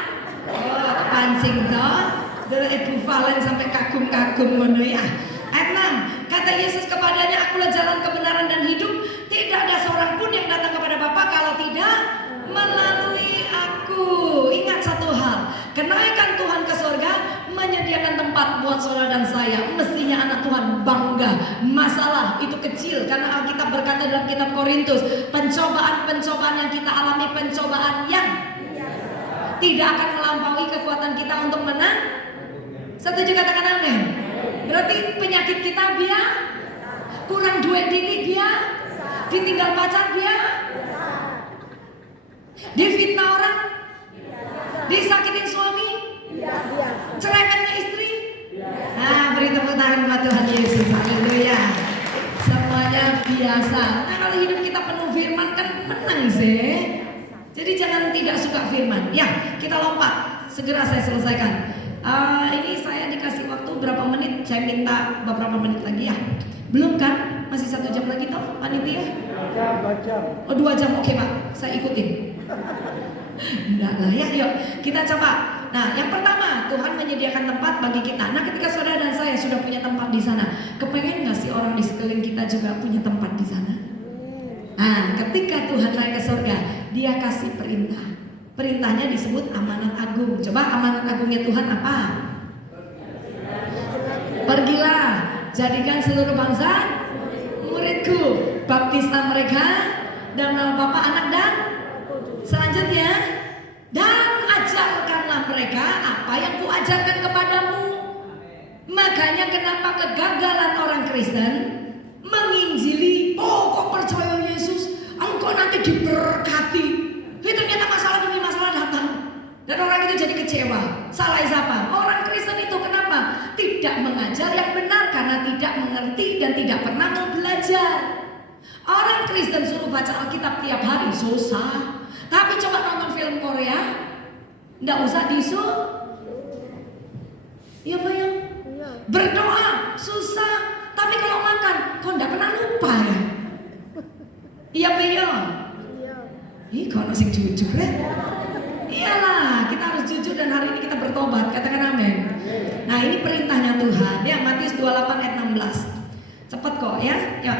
Oh, pancing toh. Dulu Ibu Valen sampai kagum-kagum ngono ya. Ayat 6. kata Yesus kepadanya, akulah jalan kebenaran dan hidup. Tidak ada seorang pun yang datang kepada Bapa kalau tidak melalui aku. Ingat satu hal, kenaikan Tuhan ke surga menyediakan tempat buat saudara dan saya. Mestinya anak Tuhan bangga. Masalah itu kecil karena Alkitab berkata dalam kitab Korintus, pencobaan-pencobaan yang kita alami, pencobaan yang tidak akan melampaui kekuatan kita untuk menang. Setuju, katakan amin. Berarti penyakit kita biar, kurang duit dikit biar, ditinggal pacar biar, difitnah orang, disakitin suami, cerewetnya istri. Nah, beri tepuk tangan buat Tuhan Yesus. Haleluya. Semuanya biasa. Nah, kalau hidup kita penuh firman kan menang sih. Jadi jangan tidak suka firman. Ya, kita lompat. Segera saya selesaikan. Ini saya dikasih waktu berapa menit? Saya minta beberapa menit lagi ya. Belum kan? Masih 1 jam lagi toh, panitia? 2 jam. Oh, 2 jam. Oke Pak, saya ikutin. Enggak lah ya, yuk kita coba. Nah, yang pertama, Tuhan menyediakan tempat bagi kita. Nah, ketika saudara dan saya sudah punya tempat di sana, kepengen nggak sih orang di sekeliling kita juga punya tempat di sana? Nah, ketika Tuhan naik ke surga, Dia kasih perintah. Perintahnya disebut amanat agung. Coba amanat agungnya Tuhan apa? Pergilah, jadikan seluruh bangsa muridku, baptislah mereka dalam nama Bapa, Anak dan selanjutnya, dan ajarkanlah mereka apa yang kuajarkan kepadamu. Makanya kenapa kegagalan orang Kristen menginjili, kok percaya Yesus, engkau nanti diberkati. Itu ternyata masalah demi masalah datang. Dan orang itu jadi kecewa. Salah siapa? Orang Kristen itu kenapa? Tidak mengajar yang benar karena tidak mengerti dan tidak pernah mau belajar. Orang Kristen suruh baca Alkitab tiap hari susah. Tapi coba nonton film Korea, nggak usah disuruh. Iya bayang. Berdoa susah. Tapi kalau makan, kok nggak pernah lupa ya? Iya bayang. Ih, kau masih jujur ya? Iyalah, kita harus jujur dan hari ini kita bertobat. Katakan amin. Nah, ini perintahnya Tuhan ya, Matius 28 ayat 16. Cepat kok ya. Ya.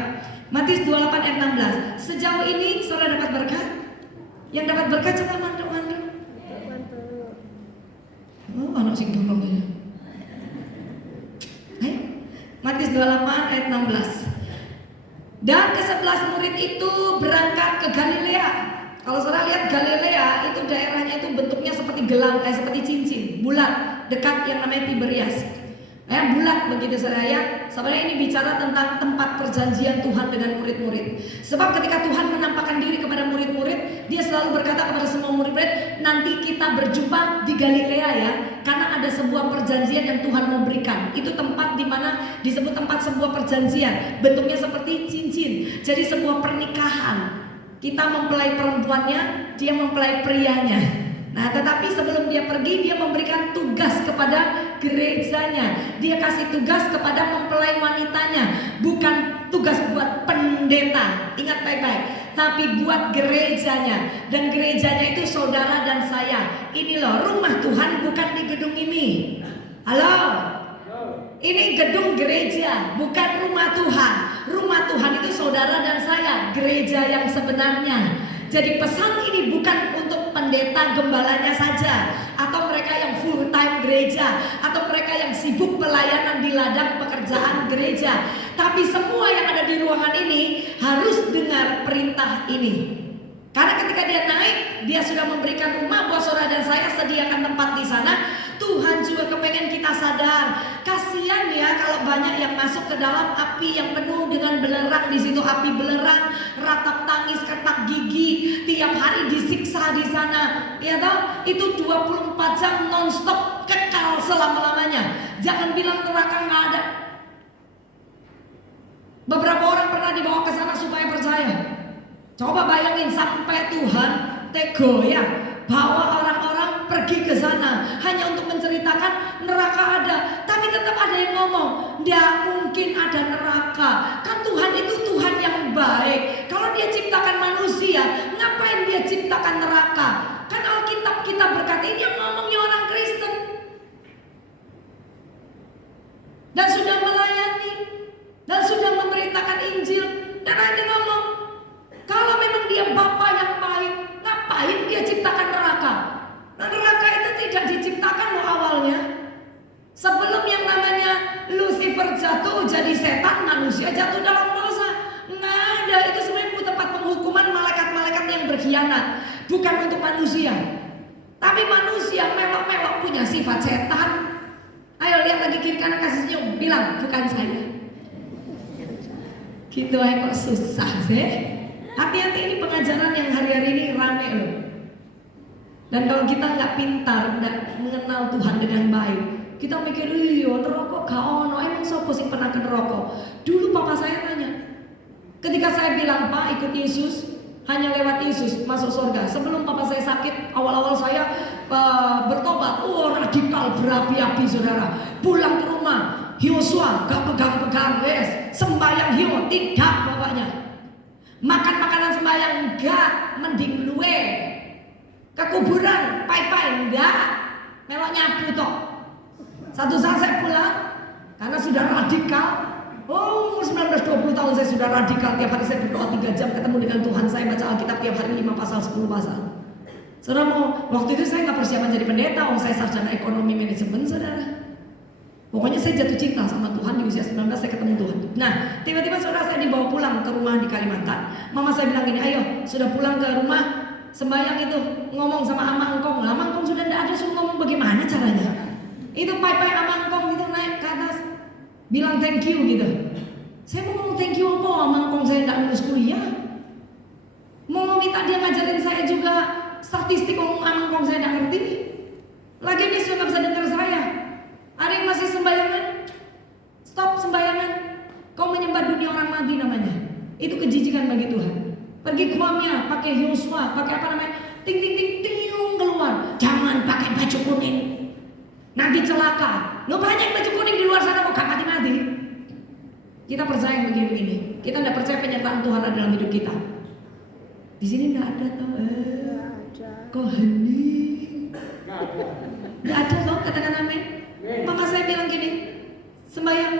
Matius 28 ayat 16. Sejauh ini saudara dapat berkat? Yang dapat berkat coba mandu-mandu. Oh, anak sing tolong ya. Ayo. Matius 28 ayat 16. Dan ke-11 murid itu berangkat ke Galilea. Kalau saudara lihat Galilea itu daerahnya itu bentuknya seperti gelang, seperti cincin, bulat, dekat yang namanya Tiberias. Bulat begitu saudara ya. Sebenarnya ini bicara tentang tempat perjanjian Tuhan dengan murid-murid. Sebab ketika Tuhan menampakkan diri kepada murid-murid, Dia selalu berkata kepada semua murid-murid, nanti kita berjumpa di Galilea ya, karena ada sebuah perjanjian yang Tuhan mau berikan. Itu tempat di mana disebut tempat sebuah perjanjian, bentuknya seperti cincin. Jadi sebuah pernikahan. Kita mempelai perempuannya, dia mempelai prianya. Nah, tetapi sebelum dia pergi, dia memberikan tugas kepada gerejanya. Dia kasih tugas kepada mempelai wanitanya, bukan tugas buat pendeta. Ingat baik-baik, tapi buat gerejanya. Dan gerejanya itu saudara dan saya. Ini loh, rumah Tuhan bukan di gedung ini. Halo? Ini gedung gereja, bukan rumah Tuhan. Rumah Tuhan itu saudara dan saya, gereja yang sebenarnya. Jadi pesan ini bukan untuk pendeta gembalanya saja, atau mereka yang full time gereja, atau mereka yang sibuk pelayanan di ladang pekerjaan gereja. Tapi semua yang ada di ruangan ini harus dengar perintah ini. Karena ketika dia naik, dia sudah memberikan rumah buat saudara dan saya, sediakan tempat di sana. Tuhan juga kepengen kita sadar. Kasihan ya kalau banyak yang masuk ke dalam api yang penuh dengan belerang. Di situ api belerang, ratap tangis, ketak gigi, tiap hari disiksa di sana. Ya toh? Itu 24 jam nonstop, kekal selama-lamanya. Jangan bilang neraka nggak ada. Beberapa orang pernah dibawa ke sana supaya percaya. Coba bayangin sampai Tuhan tego ya, bawa orang-orang pergi ke sana hanya untuk menceritakan neraka ada. Tapi tetap ada yang ngomong, tidak mungkin ada neraka. Kan Tuhan itu Tuhan yang baik. Kalau Dia ciptakan manusia, ngapain Dia ciptakan neraka? Kan Alkitab kita berkata, ini yang ngomongnya orang Kristen. Dan sudah melayani, dan sudah manusia jatuh dalam dosa. Nggak ada, itu sebenarnya tempat penghukuman malaikat-malaikat yang berkhianat. Bukan untuk manusia. Tapi manusia melok-melok punya sifat setan. Ayo lihat lagi kiri kanan, kasih senyum, bilang bukan saya. Gitu aja kok susah sih. Hati-hati, ini pengajaran yang hari-hari ini rame loh. Dan kalau kita nggak pintar, nggak mengenal Tuhan dengan baik, kita mikir, iya neraka gak ono, emang sopo sih pernah ke neraka? Dulu papa saya tanya, ketika saya bilang, Pak ikut Yesus, hanya lewat Yesus masuk surga. Sebelum papa saya sakit, awal-awal saya bertobat, radikal berapi-api saudara. Pulang ke rumah, Yosua gak pegang-pegang, sembahyang hio, tidak bapaknya. Makan makanan sembahyang enggak, mending luwe. Ke kuburan, pai-pai enggak, melok nyapu toh. Satu saat saya pulang, karena sudah radikal. Oh, 19-20 tahun saya sudah radikal. Tiap hari saya berdoa 3 jam ketemu dengan Tuhan. Saya baca Alkitab tiap hari 5 pasal, 10 pasal. Saudara mau, waktu itu saya nggak persiapan jadi pendeta. Saya sarjana ekonomi manajemen, saudara. Pokoknya saya jatuh cinta sama Tuhan di usia 19 saya ketemu Tuhan. Nah, tiba-tiba saudara saya dibawa pulang ke rumah di Kalimantan. Mama saya bilang gini, ayo sudah pulang ke rumah, sembahyang itu ngomong sama ama engkong. Lah ama engkong sudah tidak ada, suruh ngomong bagaimana caranya. Itu pai-pai ama engkong itu naik ke atas, bilang thank you gitu. Saya mau ngomong thank you apa, ama engkong saya tidak lulus kuliah. Mau minta dia ngajarin saya juga statistik, ngomong ama engkong saya tidak ngerti. Lagi dia sudah nggak bisa dengar saya. Ada yang masih sembayangan? Stop sembayangan. Kau menyembah dunia orang mati namanya. Itu kejijikan bagi Tuhan. Pergi ke Kuamnya, pakai Yosua, pakai apa namanya? Ting ting ting tiung keluar. Jangan pakai baju kuning. Nanti celaka. Lo banyak baju kuning di luar sana kok gak mati-mati. Kita percaya yang begini-begini. Kita tidak percaya penyertaan Tuhan ada dalam hidup kita. Di sini nggak ada tau. Kok hening? Nggak ada tau, katakan amin. Maka saya bilang gini, sembahyang,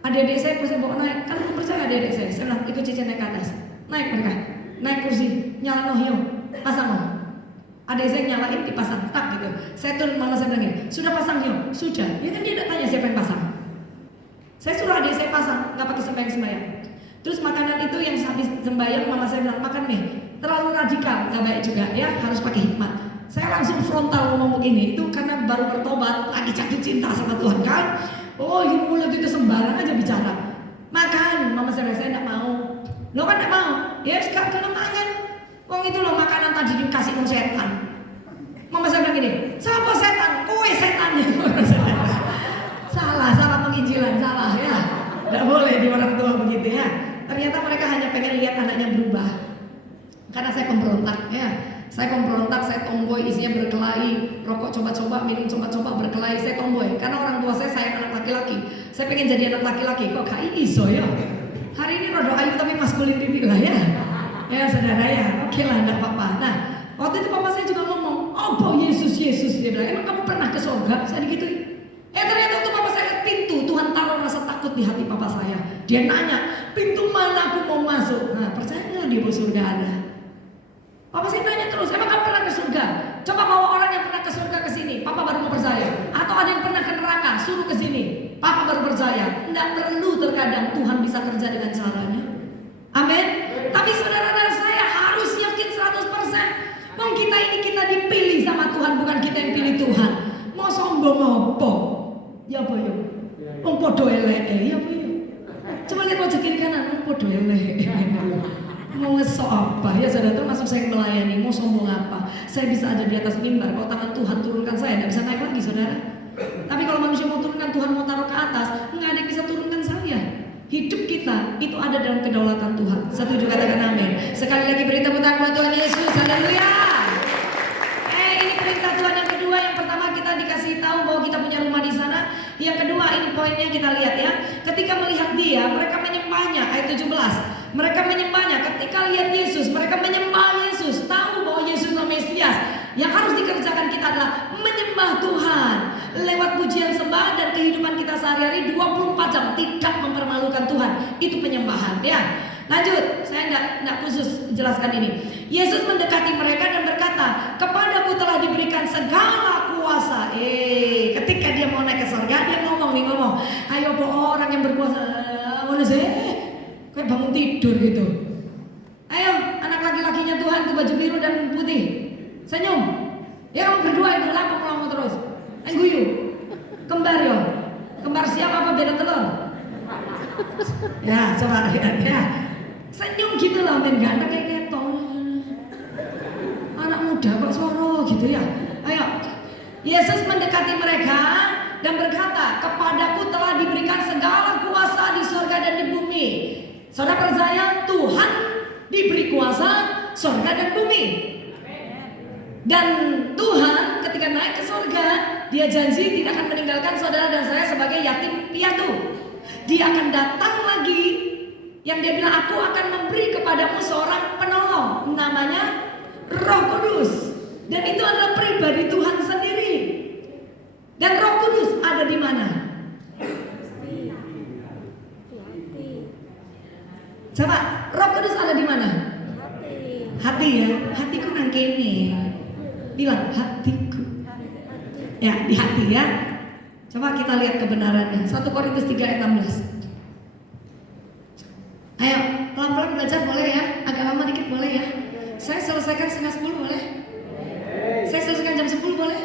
adik-adik saya percaya bawa naik. Kan aku percaya adik-adik saya. Saya bilang ikut cincin naik ke atas. Naik mereka, naik kursi, nyala nohyo, pasang noh. Adik saya nyalain dipasang, tak gitu. Saya turun, mama saya bilang gini, sudah pasang hyo? Sudah. Ya kan dia udah tanya siapa yang pasang. Saya suruh adik saya pasang, nggak pakai sembahyang. Terus makanan itu yang habis sembahyang, mama saya bilang makan nih, terlalu radikal, nggak baik juga ya, harus pakai hikmat. Saya langsung frontal ngomong begini, itu karena baru bertobat, lagi jatuh cinta sama Tuhan kan. Oh ini mulut itu sembarang aja bicara. Makan, mama saya tidak mau. Lo kan tidak mau, ya sekarang kena mangan. Wong itu lo makanan tadi dikasih sama setan. Mama saya bilang gini, siapa setan? Kue setan. Salah penginjilan, salah ya. Tidak boleh di orang tua begitu ya. Ternyata mereka hanya pengen lihat anaknya berubah. Karena saya pemberontak ya. Saya pemberontak, saya tomboy, isinya berkelahi, rokok coba-coba, minum coba-coba, berkelahi, saya tomboy. Karena orang tua saya sayang anak laki-laki. Saya pengen jadi anak laki-laki, kok gak iso ya. Hari ini rodo ayu tapi maskulin titik lah ya. Ya saudara ya, oke lah enggak apa-apa. Nah, waktu itu papa saya juga ngomong, oh Yesus, dia bilang, emang kamu pernah ke surga? Saya digituin. Ternyata waktu papa saya lihat pintu, Tuhan taruh rasa takut di hati papa saya. Dia nanya, pintu mana aku mau masuk? Nah, percaya nggak dia mau surga ada? Papa saya tanya terus, emang kamu pernah ke surga? Coba bawa orang yang pernah ke surga ke sini, papa baru mau percaya. Atau ada yang pernah ke neraka, suruh ke sini, papa baru percaya. Tidak perlu terkadang Tuhan bisa kerja dengan caranya. Amin. Tapi saudara dan saya harus yakin 100%. Wong kita ini kita dipilih sama Tuhan, bukan kita yang pilih Tuhan. Mau sombong apa? Ya apa ya? Wong podo eleke, ya apa ya? Coba lihat wajah kiri kanan, wong podo eleke. Mau ngesok apa? Ya saudara tuh masuk saya melayani, mau sombong apa? Saya bisa ada di atas mimbar, kalau tangan Tuhan turunkan saya, tidak bisa naik lagi saudara. Tapi kalau manusia mau turunkan, Tuhan mau taruh ke atas, nggak ada yang bisa turunkan saya. Hidup kita itu ada dalam kedaulatan Tuhan. Setuju, katakan amin. Sekali lagi beri tepuk tangan buat Tuhan Yesus, haleluya. Ini perintah Tuhan yang kedua. Yang pertama kita dikasih tahu bahwa kita punya rumah di sana. Yang kedua ini poinnya kita lihat ya. Ketika melihat dia, mereka menyembahnya. Ayat 17. Mereka menyembahnya. Ketika lihat Yesus, mereka menyembah Yesus. Tahu bahwa Yesus adalah Mesias. Yang harus dikerjakan kita adalah menyembah Tuhan lewat pujian sembah dan kehidupan kita sehari-hari 24 jam tidak mempermalukan Tuhan. Itu penyembahan ya. Lanjut, saya tidak khusus jelaskan ini. Yesus mendekati mereka dan berkata, kepadaku telah diberikan segala kuasa. Ketika dia mau naik ke surga, dia ngomong, ayo orang yang berkuasa, mana sih? bangun tidur gitu. Ayo, anak laki-lakinya Tuhan itu baju biru dan putih. Senyum. Ya kamu berdua itu lapang ngomong terus. Guyu. Kembar yo. Kembar siapa apa beda telur? Ya, coba lihat ya. Senyum gitu loh, men ganteng kayak ketong. Anak muda kok suara gitu ya. Ayo. Yesus mendekati mereka dan berkata, kepadaku telah diberikan segala kuasa di surga dan di bumi. Saudara percaya Tuhan diberi kuasa surga dan bumi. Dan Tuhan ketika naik ke surga, Dia janji tidak akan meninggalkan saudara dan saya sebagai yatim piatu. Dia akan datang lagi, yang Dia bilang, aku akan memberi kepadamu seorang penolong, namanya Roh Kudus. Dan itu adalah pribadi Tuhan sendiri. Dan Roh Kudus ada di mana? Coba, Roh Kudus ada di mana? Hati ya, hatiku nang kene. Bilang hatiku. Ya, di hati ya. Coba kita lihat kebenarannya. 1 Korintus 3 ayat 16. Ayo, pelan-pelan belajar boleh ya? Agak lama dikit boleh ya? Saya selesaikan setengah 10 boleh? Saya selesaikan jam 10 boleh?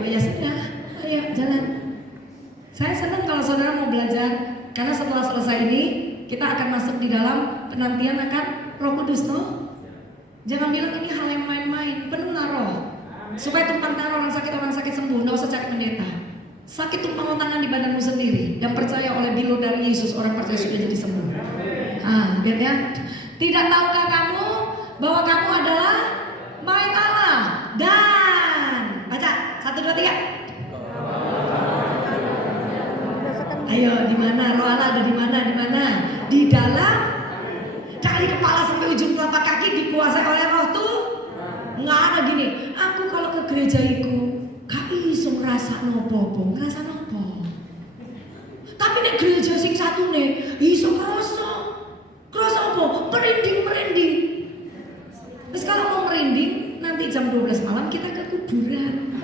Oh ya sudah, ayo jalan. Saya senang kalau saudara mau belajar, karena setelah selesai ini kita akan masuk di dalam penantian akan Roh Kudus, no? Jangan bilang ini hal yang main-main, penuh roh. Supaya tumpang tangan orang sakit sembuh, nggak usah cari pendeta. Sakit tumpang tangan di badanmu sendiri, dan percaya oleh bilu dari Yesus, orang percaya sudah jadi sembuh. Lihat ya. Tidak tahukah kamu bahwa kamu adalah bait Allah? Dan baca 1, 2, 3. Ayo, di mana roh Allah ada di mana? Di mana? Di dalam, dari kepala sampai ujung telapak kaki dikuasai oleh Roh tuh. Nggak ada gini. Aku kalau ke gereja iku gak iso ngerasa nopo-nopo, ngerasa nopo. Tapi nek gereja sing satu nih iso ngerasa apa? Merinding. Terus kalau mau merinding, nanti jam 12 malam kita ke kuburan.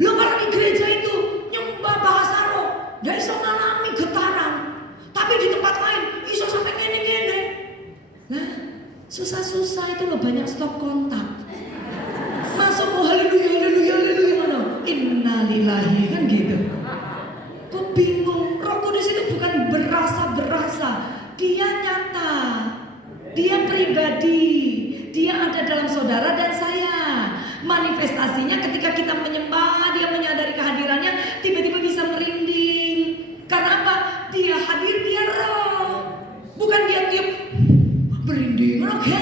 Lo kalau di gereja itu nyembah bahasa roh, gak iso ngalami getaran. Tapi di tempat lain iso sampai ngene-ngene. Nah, susah-susah itu lo banyak stop kontak. Masuk haleluya mana? Innalillahi kan gitu. Kok bingung? Roh Kudus itu bukan berasa, Dia nyata, Dia pribadi, Dia ada dalam saudara dan saya. Manifestasinya ketika kita menyembah, Dia menyadari kehadirannya, tiba-tiba bisa merinding. Karena apa? Dia hadir, Dia roh. Bukan Dia tiup merinding, oke?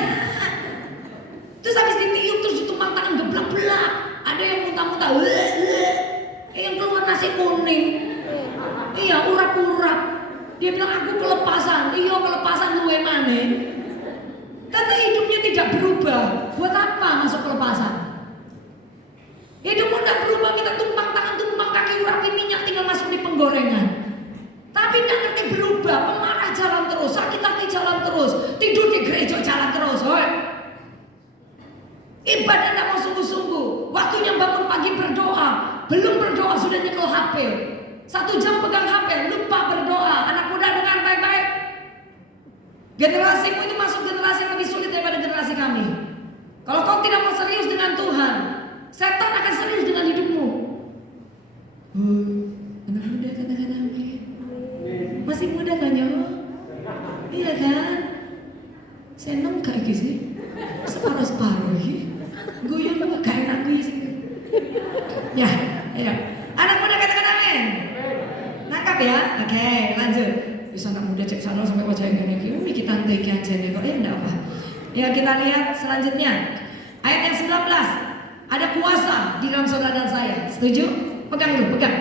Terus habis ditiup terus ditumpang tangan geblak-belak. Ada yang muntah-muntah, yang keluar nasi kuning. Iya, urap-urap. Dia bilang aku kelepasan. Iya, kelepasan luwe maneh. Tapi hidupnya tidak berubah. Buat apa masuk kelepasan? Hidupmu tidak berubah, kita tumpang tangan, tumpang kaki, urapi minyak, tinggal masuk di penggorengan. Tapi tidak ngerti berubah, pemarah jalan terus, sakit hati jalan terus, tidur di gereja jalan terus. Hoi. Ibadah tidak mau sungguh-sungguh. Waktunya bangun pagi berdoa, belum berdoa sudah nyekel HP. 1 jam pegang HP, lupa berdoa. Anak muda dengar baik-baik. Generasimu itu masuk generasi yang lebih sulit daripada generasi kami. Kalau kau tidak mau serius dengan Tuhan, setan akan serius dengan hidupmu. Anak muda katakan amin. Masih muda kan yo? Iya kan? Seneng gak sih? Separuh-separuh ya. Guyon gak enak gue sih. Ya, ayo. Anak muda katakan amin. Nangkap ya? Oke, lanjut. Bisa anak muda cek sana sampai wajahnya gini. Umi kita nanti aja nih kok ya enggak apa. Ya kita lihat selanjutnya. Ayat yang 19. Ada kuasa di dalam saudara dan saya. Setuju? Pegang dulu, pegang.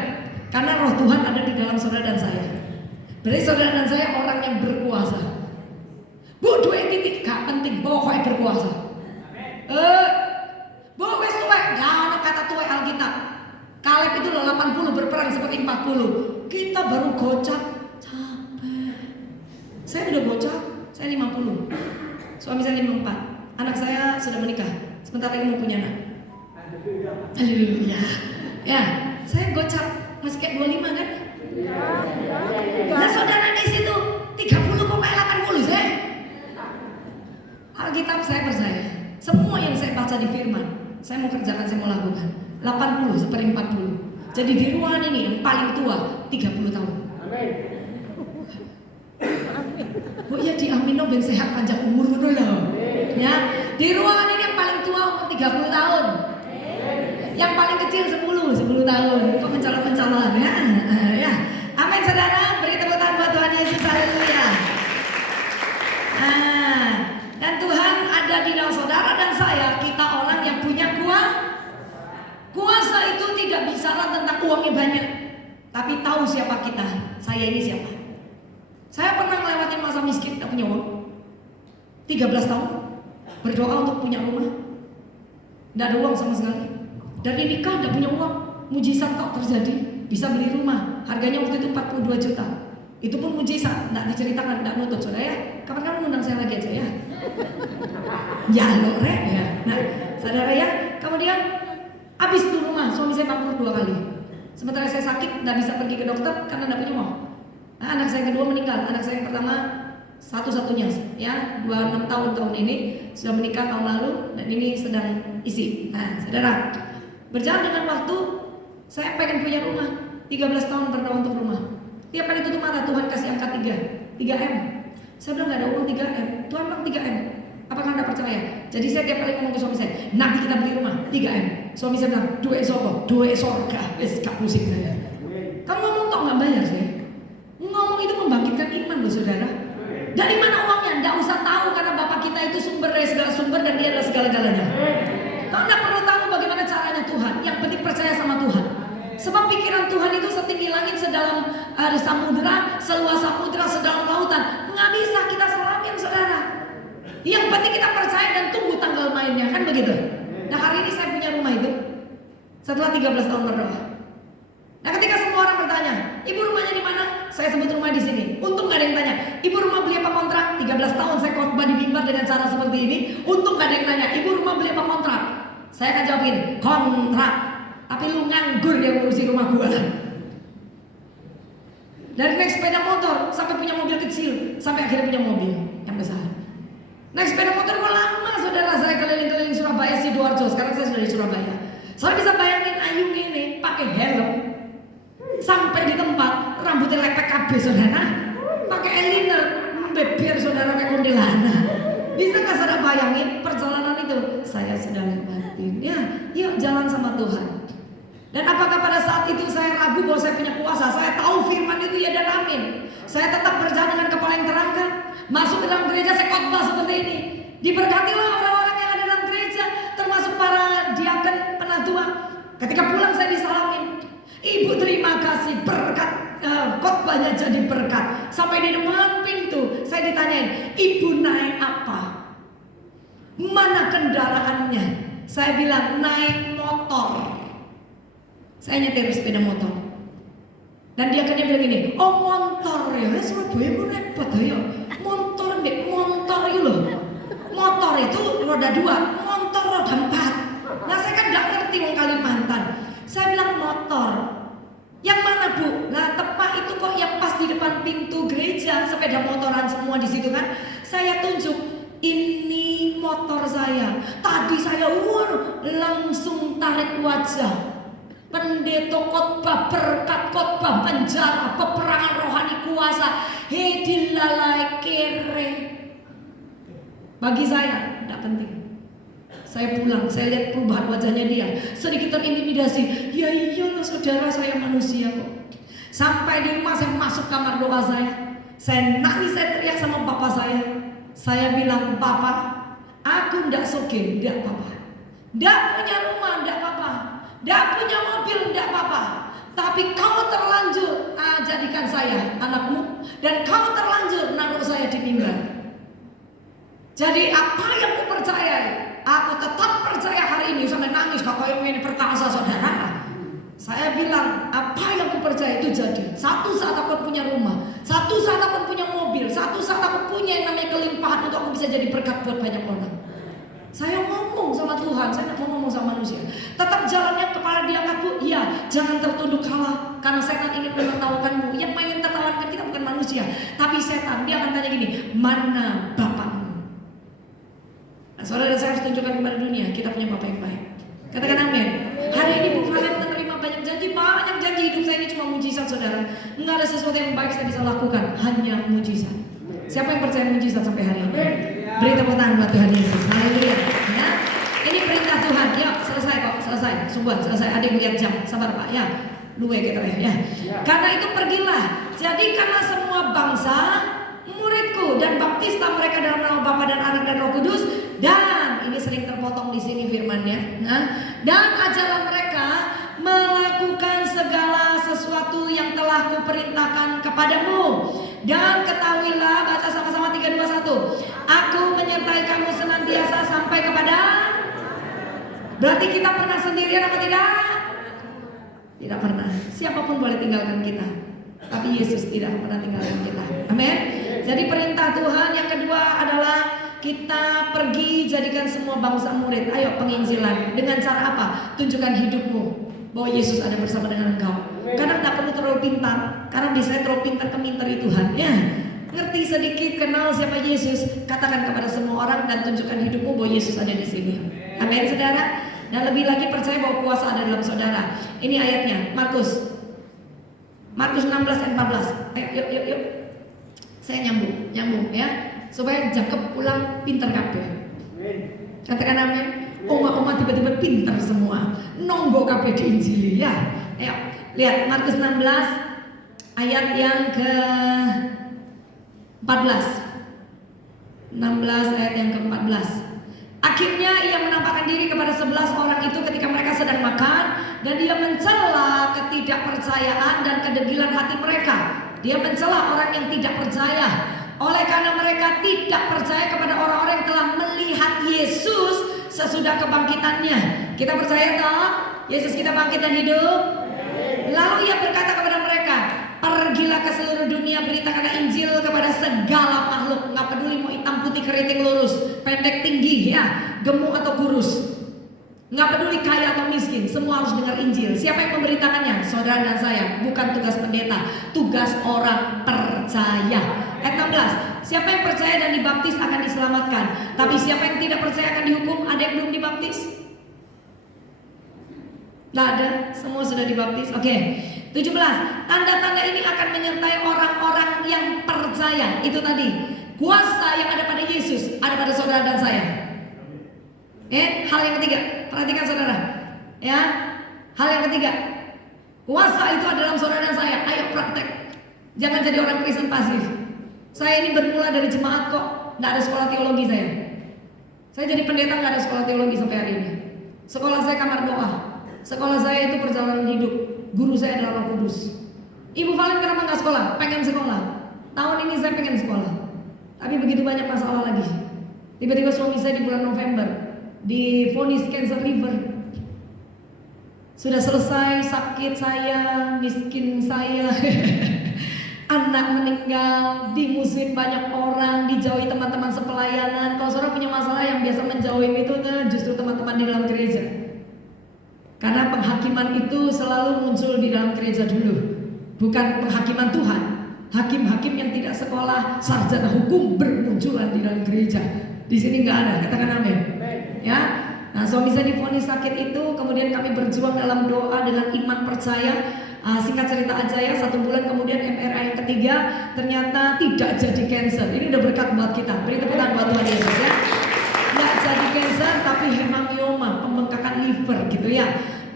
Karena roh Tuhan ada di dalam saudara dan saya. Berarti saudara dan saya orang yang berkuasa. Bu, 2 titik gak penting, pokoknya berkuasa. Bu, wes tuwek, gak ada kata tuwek Alkitab. Kaleb itu loh 80 berperang seperti 40. Kita baru gocap, capek. Saya udah gocap, saya 50. Suami saya 54. Anak saya sudah menikah. Sebentar lagi mau punya anak. Haleluya. Ya, saya gocap masih kayak 25 kan? Nah saudara di situ 30,5 Alkitab saya percaya. Semua yang saya baca di firman, saya mau kerjakan, saya mau lakukan. 80 1/40. Jadi di ruangan ini yang paling tua 30 tahun. Amin. Oh iya, di amin ben sehat panjang umur dulu loh. Ya, di ruangan ini yang paling tua umur 30 tahun. Yang paling kecil 10 tahun. Kok mencolok-mencolok ya? Ya. Amin saudara, beri tepuk tangan buat Tuhan Yesus, haleluya. Dan Tuhan ada di dalam saudara dan saya, kita orang yang punya kuasa itu tidak bicara tentang uangnya banyak, tapi tahu siapa kita. Saya ini siapa? Saya pernah melewati masa miskin, tidak punya uang 13 tahun, berdoa untuk punya rumah, tidak ada uang sama sekali. Dari nikah tidak punya uang, mujizat kok terjadi, bisa beli rumah, harganya waktu itu 42 juta. Itu pun mujizat, tidak diceritakan, tidak nutut. Saudara ya, kapan-kapan undang saya lagi aja ya. Ya lo rek ya. Nah saudara ya, kemudian habis itu rumah, suami saya bangkrut 2 kali. Sementara saya sakit, tidak bisa pergi ke dokter karena tidak punya uang. Nah, anak saya yang kedua meninggal, anak saya yang pertama satu-satunya ya, 26 tahun ini sudah menikah tahun lalu dan ini sedang isi. Nah saudara, berjalan dengan waktu, saya pengen punya rumah. 13 tahun berdoa untuk rumah. Tiap kali tutup mata, Tuhan kasih angka 3M. Saya bilang gak ada uang 3M. Tuhan bilang 3M. Apakah Anda percaya? Jadi saya tiap kali ngomong ke suami saya, nanti kita beli rumah 3M. Suami saya bilang, duit soko, duit sorga. Gak pusing saya. Kamu ngomong tok gak bayar saya. Ngomong itu membangkitkan iman loh saudara. Dari mana uangnya? Nggak usah tahu karena Bapak kita itu sumber dari segala sumber dan Dia adalah segala-galanya. Kau nggak perlu tahu bagaimana caranya Tuhan. Yang penting percaya sama Tuhan. Sebab pikiran Tuhan itu setinggi langit, sedalam samudera, seluas samudera, sedalam lautan. Nggak bisa kita selamin saudara. Yang penting kita percaya dan tunggu tanggal mainnya, kan begitu. Nah hari ini saya punya rumah itu setelah 13 tahun berdoa. Nah ketika semua orang bertanya, ibu rumahnya di mana? Saya sebut rumah di sini. Untung gak ada yang tanya, ibu rumah beli apa kontrak? 13 tahun saya khotbah di mimbar dengan cara seperti ini. Untung gak ada yang tanya, ibu rumah beli apa kontrak? Saya akan jawab gini, kontrak. Tapi lu nganggur yang ngurusi rumah gua. Dari naik sepeda motor sampai punya mobil kecil, sampai akhirnya punya mobil yang besar. Naik sepeda motor gua lama saudara, saya keliling-keliling Surabaya, Sidoarjo. Sekarang saya sudah di Surabaya. Saya bisa bayangin Ayu ini pakai helm sampai di tempat rambutnya lepek kabeh saudara, pakai eyeliner, beber saudara kayak kuntilanak. Bisa nggak saudara bayangin perjalanan itu? Saya sudah lewatin. Ya, yuk jalan sama Tuhan. Dan apakah pada saat itu saya ragu bahwa saya punya kuasa? Saya tahu firman itu ya dan amin. Saya tetap berjalan dengan kepala yang terangkat. Masuk ke dalam gereja saya khotbah seperti ini. Diberkatilah orang-orang yang ada dalam gereja, termasuk para diaken penatua. Ketika pulang saya disalamin. Ibu terima kasih berkat khotbahnya jadi berkat. Sampai di depan pintu saya ditanyain, ibu naik apa? Mana kendaraannya? Saya bilang naik motor. Saya nyetir sepeda motor. Dan dia akhirnya bilang gini, oh motor ya, Surabaya itu repot ya. Motor itu loh. Motor itu roda 2, motor roda 4. Nah saya kan gak ngerti wong Kalimantan. Saya bilang motor. Yang mana bu? Nah tepat itu kok yang pas di depan pintu gereja, sepeda motoran semua di situ kan. Saya tunjuk, ini motor saya. Tadi saya langsung tarik wajah. Pendeta khotbah berkat, khotbah penjara, peperangan rohani kuasa. Hei dilalai kere. Bagi saya tidak penting. Saya pulang, saya lihat perubahan wajahnya dia. Sedikit terintimidasi. Ya iyalah saudara, saya manusia kok. Sampai di rumah saya masuk kamar doa saya. Saya nangis, saya teriak sama bapak saya. Saya bilang, Bapak, aku ndak soge, ndak apa-apa. Ndak punya rumah, ndak apa-apa. Ndak punya mobil, ndak apa-apa. Tapi kamu terlanjur jadikan saya anakmu. Dan kamu terlanjur naruh saya di mimbar. Jadi apa yang ku percayai, aku tetap percaya hari ini. Sampai nangis, kakak yang ini perkasa saudara. Saya bilang, apa yang ku percaya itu jadi. Satu saat aku punya rumah, satu saat aku punya mobil, satu saat aku punya yang namanya kelimpahan untuk aku bisa jadi berkat buat banyak orang. Saya ngomong sama Tuhan, saya tidak mau ngomong sama manusia. Tetap jalannya kepala diangkat bu, iya, jangan tertunduk kalah. Karena setan ingin menertawakanmu. Yang ingin tertawakan kita bukan manusia, tapi setan. Dia akan tanya gini, mana bapakmu? harus tunjukkan kepada dunia kita punya Bapa yang baik. Katakan amin. Hari ini Bu Valen menerima banyak janji hidup saya ini cuma mujizat saudara. Nggak ada sesuatu yang baik saya bisa lakukan, hanya mujizat. Siapa yang percaya mujizat sampai hari ini? Beri tepuk tangan buat Tuhan Yesus. Haleluya. Ya. Ini perintah Tuhan. Ya, selesai kok, selesai. Sungguh selesai. Ada yang lihat jam. Sabar Pak. Ya. Luwe kita ya. Karena itu pergilah. Jadikanlah semua bangsa muridku dan baptislah mereka dalam nama Bapa dan Anak dan Roh Kudus, dan ini sering terpotong di sini firman-Nya. Nah, dan ajarlah mereka melakukan segala sesuatu yang telah kuperintahkan kepadamu. Dan ketahuilah, baca sama-sama 3, 2, 1. Aku menyertai kamu senantiasa sampai kepada. Berarti kita pernah sendirian apa tidak? Tidak pernah. Siapapun boleh tinggalkan kita, tapi Yesus tidak pernah tinggalkan kita. Amin. Jadi perintah Tuhan yang kedua adalah kita pergi jadikan semua bangsa murid. Ayo penginjilan. Dengan cara apa? Tunjukkan hidupmu bahwa Yesus ada bersama dengan engkau. Karena tidak perlu terlalu pintar. Karena biasanya terlalu pintar keminteri Tuhan. Ya, ngerti sedikit, kenal siapa Yesus. Katakan kepada semua orang dan tunjukkan hidupmu bahwa Yesus ada di sini. Amin, saudara. Dan lebih lagi percaya bahwa kuasa ada dalam saudara. Ini ayatnya, Markus 16 dan 14. Ayo, yuk. Saya nyambung ya. Supaya Jacob pulang pintar kabeh. Katakan amin. Oma-oma tiba-tiba pintar semua. Nonggo kabeh diinjili ya. Ayo, lihat Markus 16 ayat yang ke 14. 16 ayat yang ke-14. Akhirnya ia menampakkan diri kepada 11 orang itu ketika mereka sedang makan, dan dia mencela ketidakpercayaan dan kedegilan hati mereka. Dia mencela orang yang tidak percaya. Oleh karena mereka tidak percaya kepada orang-orang yang telah melihat Yesus sesudah kebangkitannya. Kita percaya toh Yesus kita bangkit dan hidup? Lalu ia berkata kepada mereka, pergilah ke seluruh dunia, beritakanlah Injil kepada segala makhluk. Nggak peduli mau hitam putih, keriting lurus, pendek tinggi ya, gemuk atau kurus, nggak peduli kaya atau miskin, semua harus dengar Injil. Siapa yang memberitakannya? Saudara dan saya. Bukan tugas pendeta, tugas orang percaya. Ayat 16. Siapa yang percaya dan dibaptis akan diselamatkan, tapi siapa yang tidak percaya akan dihukum. Ada yang belum dibaptis? Nggak ada, semua sudah dibaptis. Oke. 17. Tanda-tanda ini akan menyertai orang-orang yang percaya. Itu tadi. Kuasa yang ada pada Yesus ada pada saudara dan saya. Hal yang ketiga, perhatikan saudara. Ya, hal yang ketiga, kuasa itu ada dalam saudara dan saya. Ayo praktek. Jangan jadi orang Kristen pasif. Saya ini bermula dari jemaat kok, nggak ada sekolah teologi saya. Saya jadi pendeta nggak ada sekolah teologi sampai hari ini. Sekolah saya kamar doa. Sekolah saya itu perjalanan hidup. Guru saya adalah Roh Kudus. Ibu Valen kenapa nggak sekolah? Pengen sekolah. Tahun ini saya pengen sekolah. Tapi begitu banyak masalah lagi. Tiba-tiba suami saya di bulan November divonis cancer liver. Sudah selesai sakit saya, miskin saya, anak meninggal, dimusuhin banyak orang, dijauhi teman-teman sepelayanan. Kalau saudara punya masalah yang biasa menjauhi itu justru teman-teman di dalam gereja. Karena penghakiman itu selalu muncul di dalam gereja dulu, bukan penghakiman Tuhan. Hakim-hakim yang tidak sekolah sarjana hukum bermunculan di dalam gereja. Di sini nggak ada, katakan amin. Ya, nah suami saya divonis sakit itu, kemudian kami berjuang dalam doa dengan iman percaya. Singkat cerita aja ya, 1 bulan kemudian MRI yang ketiga ternyata tidak jadi cancer. Ini udah berkat buat kita. Beri tepuk tangan buat Tuhan Yesus ya. Nggak jadi cancer tapi hemangioma, pembengkakan liver gitu ya.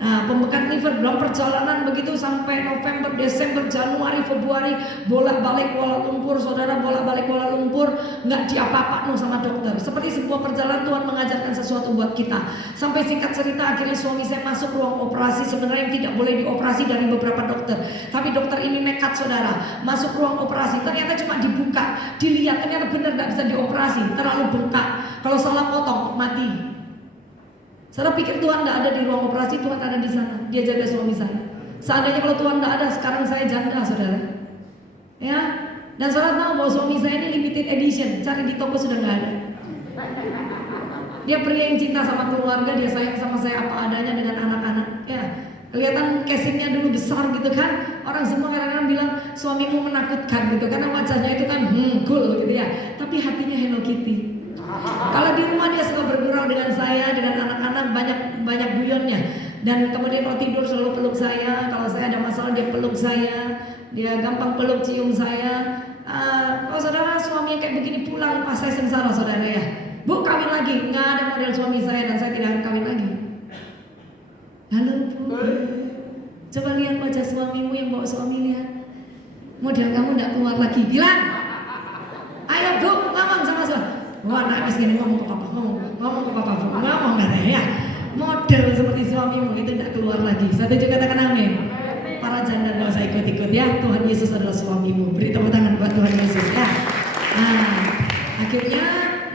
Nah, pembengkakan liver dalam perjalanan begitu sampai November, Desember, Januari, Februari, bolak-balik Kuala Lumpur, saudara bolak-balik Kuala Lumpur, nggak diapa-apa sama dokter. Seperti sebuah perjalanan Tuhan mengajarkan sesuatu buat kita. Sampai singkat cerita akhirnya suami saya masuk ruang operasi, sebenarnya yang tidak boleh dioperasi dari beberapa dokter. Tapi dokter ini nekat saudara, masuk ruang operasi, ternyata cuma dibuka, dilihat ternyata benar nggak bisa dioperasi, terlalu bengkak. Kalau salah potong mati. Saudara pikir Tuhan tidak ada di ruang operasi, Tuhan ada di sana. Dia jaga suami saya. Seandainya kalau Tuhan tidak ada, sekarang saya janda, saudara. Ya, dan saudara tahu bahwa suami saya ini limited edition, cari di toko sudah nggak ada. Dia pria yang cinta sama keluarga, dia sayang sama saya apa adanya dengan anak-anak. Ya, kelihatan casingnya dulu besar gitu kan. Orang semua kadang-kadang bilang suamimu menakutkan gitu, karena wajahnya itu kan cool gitu ya. Tapi hatinya Hello Kitty. Kalau di rumah dia suka bergurau dengan saya, dengan anak-anak, banyak guyonnya. Dan kemudian kalau tidur selalu peluk saya. Kalau saya ada masalah dia peluk saya. Dia gampang peluk, cium saya. Kalau saudara suaminya kayak begini pulang, pas saya sengsara saudara ya. Bu kawin lagi, nggak ada model suami saya dan saya tidak akan kawin lagi. Halo Bu, coba lihat wajah suamimu yang bawa suami lihat. Model kamu nggak keluar lagi, bilang. Ayo Bu, ngomong sama saya. Wah nangis gini ngomong ke papa, ngomong ke papa, ngomong nggak ya. Model seperti suamimu itu tidak keluar lagi. Satu juga katakan amin. Para janda gak usah ikut-ikut ya. Tuhan Yesus adalah suamimu. Beri tepuk tangan buat Tuhan Yesus ya. Nah, akhirnya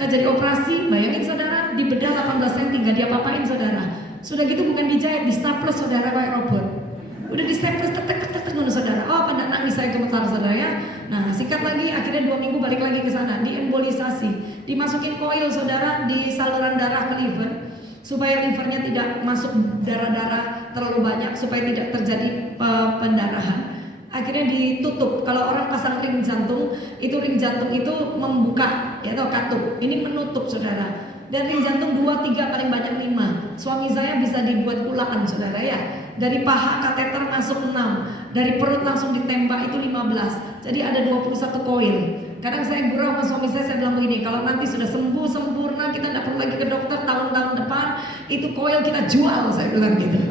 nggak jadi operasi. Bayangin saudara, di bedah 18 cm nggak diapa-apain saudara. Sudah gitu bukan dijahit, di staples saudara kayak robot. Udah di staples tek ngono saudara. Oh pada nangis saya gemetar saudara ya. Nah singkat lagi akhirnya 2 minggu balik lagi ke sana, diembolisasi, dimasukin koil saudara di saluran darah ke liver supaya livernya tidak masuk darah-darah terlalu banyak, supaya tidak terjadi pendarahan. Akhirnya ditutup. Kalau orang pasang ring jantung itu membuka, ya atau katup. Ini menutup saudara. Dan ring jantung 2, 3 paling banyak 5. Suami saya bisa dibuat kulaan saudara ya. Dari paha kateter masuk 6, dari perut langsung ditembak itu 15. Jadi ada 21 koil. Kadang saya gurau sama suami saya bilang begini, kalau nanti sudah sembuh sempurna kita tidak perlu lagi ke dokter tahun-tahun depan, itu koil kita jual, saya bilang gitu.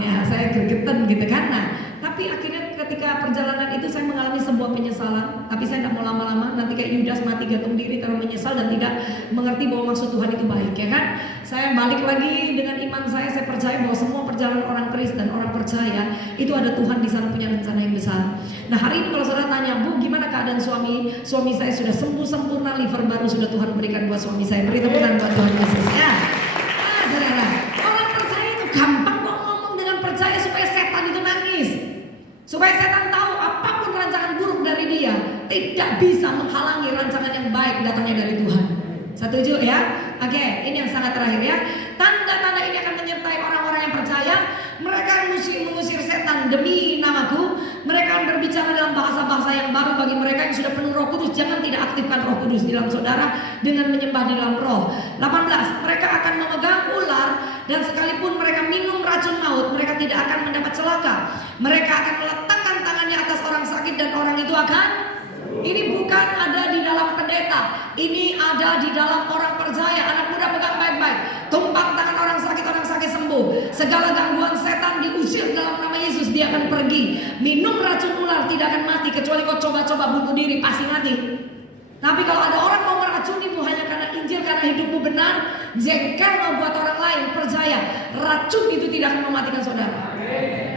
Ya saya gregetan gitu kan. Nah, tapi akhirnya ketika perjalanan itu saya mengalami sebuah penyesalan. Tapi saya tidak mau lama-lama, nanti kayak Yudas mati gantung diri terlalu menyesal dan tidak mengerti bahwa maksud Tuhan itu baik, ya kan? Saya balik lagi dengan iman saya percaya bahwa semua perjalanan orang Kristen, orang percaya itu ada Tuhan di sana punya rencana yang besar. Nah hari ini kalau saudara tanya, Bu gimana keadaan suami saya sudah sembuh sempurna, liver baru sudah Tuhan berikan buat suami saya. Beri tepuk tangan buat Tuhan Yesus ya. Nah saudara, orang percaya itu gampang kok ngomong dengan percaya supaya setan itu nangis, supaya setan tahu apapun rancangan buruk dari dia tidak bisa menghalangi rancangan yang baik datangnya dari Tuhan. Setuju ya? Oke, ini yang sangat terakhir ya. Tanda-tanda ini akan menyertai orang-orang yang percaya. Mereka mengusir setan demi namaku. Mereka akan berbicara dalam bahasa-bahasa yang baru bagi mereka yang sudah penuh Roh Kudus. Jangan tidak aktifkan Roh Kudus di dalam saudara dengan menyembah di dalam roh. 18. Mereka akan memegang ular dan sekalipun mereka minum racun maut, mereka tidak akan mendapat celaka. Mereka akan meletakkan tangannya atas orang sakit dan orang itu akan. Ini bukan ada di dalam pendeta, ini ada di dalam orang percaya. Anak muda pegang baik-baik. Tumpang tangan orang sakit sembuh. Segala gangguan setan diusir dalam nama Yesus, dia akan pergi. Minum racun ular tidak akan mati, kecuali kau coba-coba bunuh diri pasti mati. Tapi kalau ada orang mau meracunimu hanya karena Injil, karena hidupmu benar, jengkel mau buat orang lain, percaya racun itu tidak akan mematikan saudara.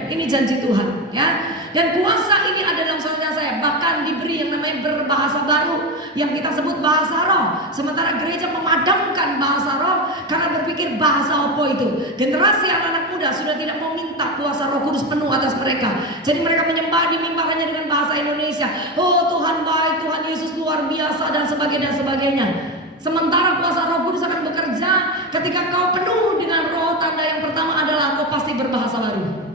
Ini janji Tuhan ya. Dan kuasa ini ada dalam saudara saya. Bahkan diberi yang namanya berbahasa baru, yang kita sebut bahasa roh. Sementara gereja memadamkan bahasa roh karena berpikir bahasa apa itu. Generasi anak-anak muda sudah tidak mau minta kuasa Roh Kudus penuh atas mereka. Jadi mereka menyembah di mimbar hanya dengan bahasa Indonesia. Oh Tuhan baik, Tuhan Yesus luar biasa dan sebagainya. Sementara kuasa Roh Kudus akan bekerja ketika kau penuh dengan roh. Tanda yang pertama adalah kau pasti berbahasa baru.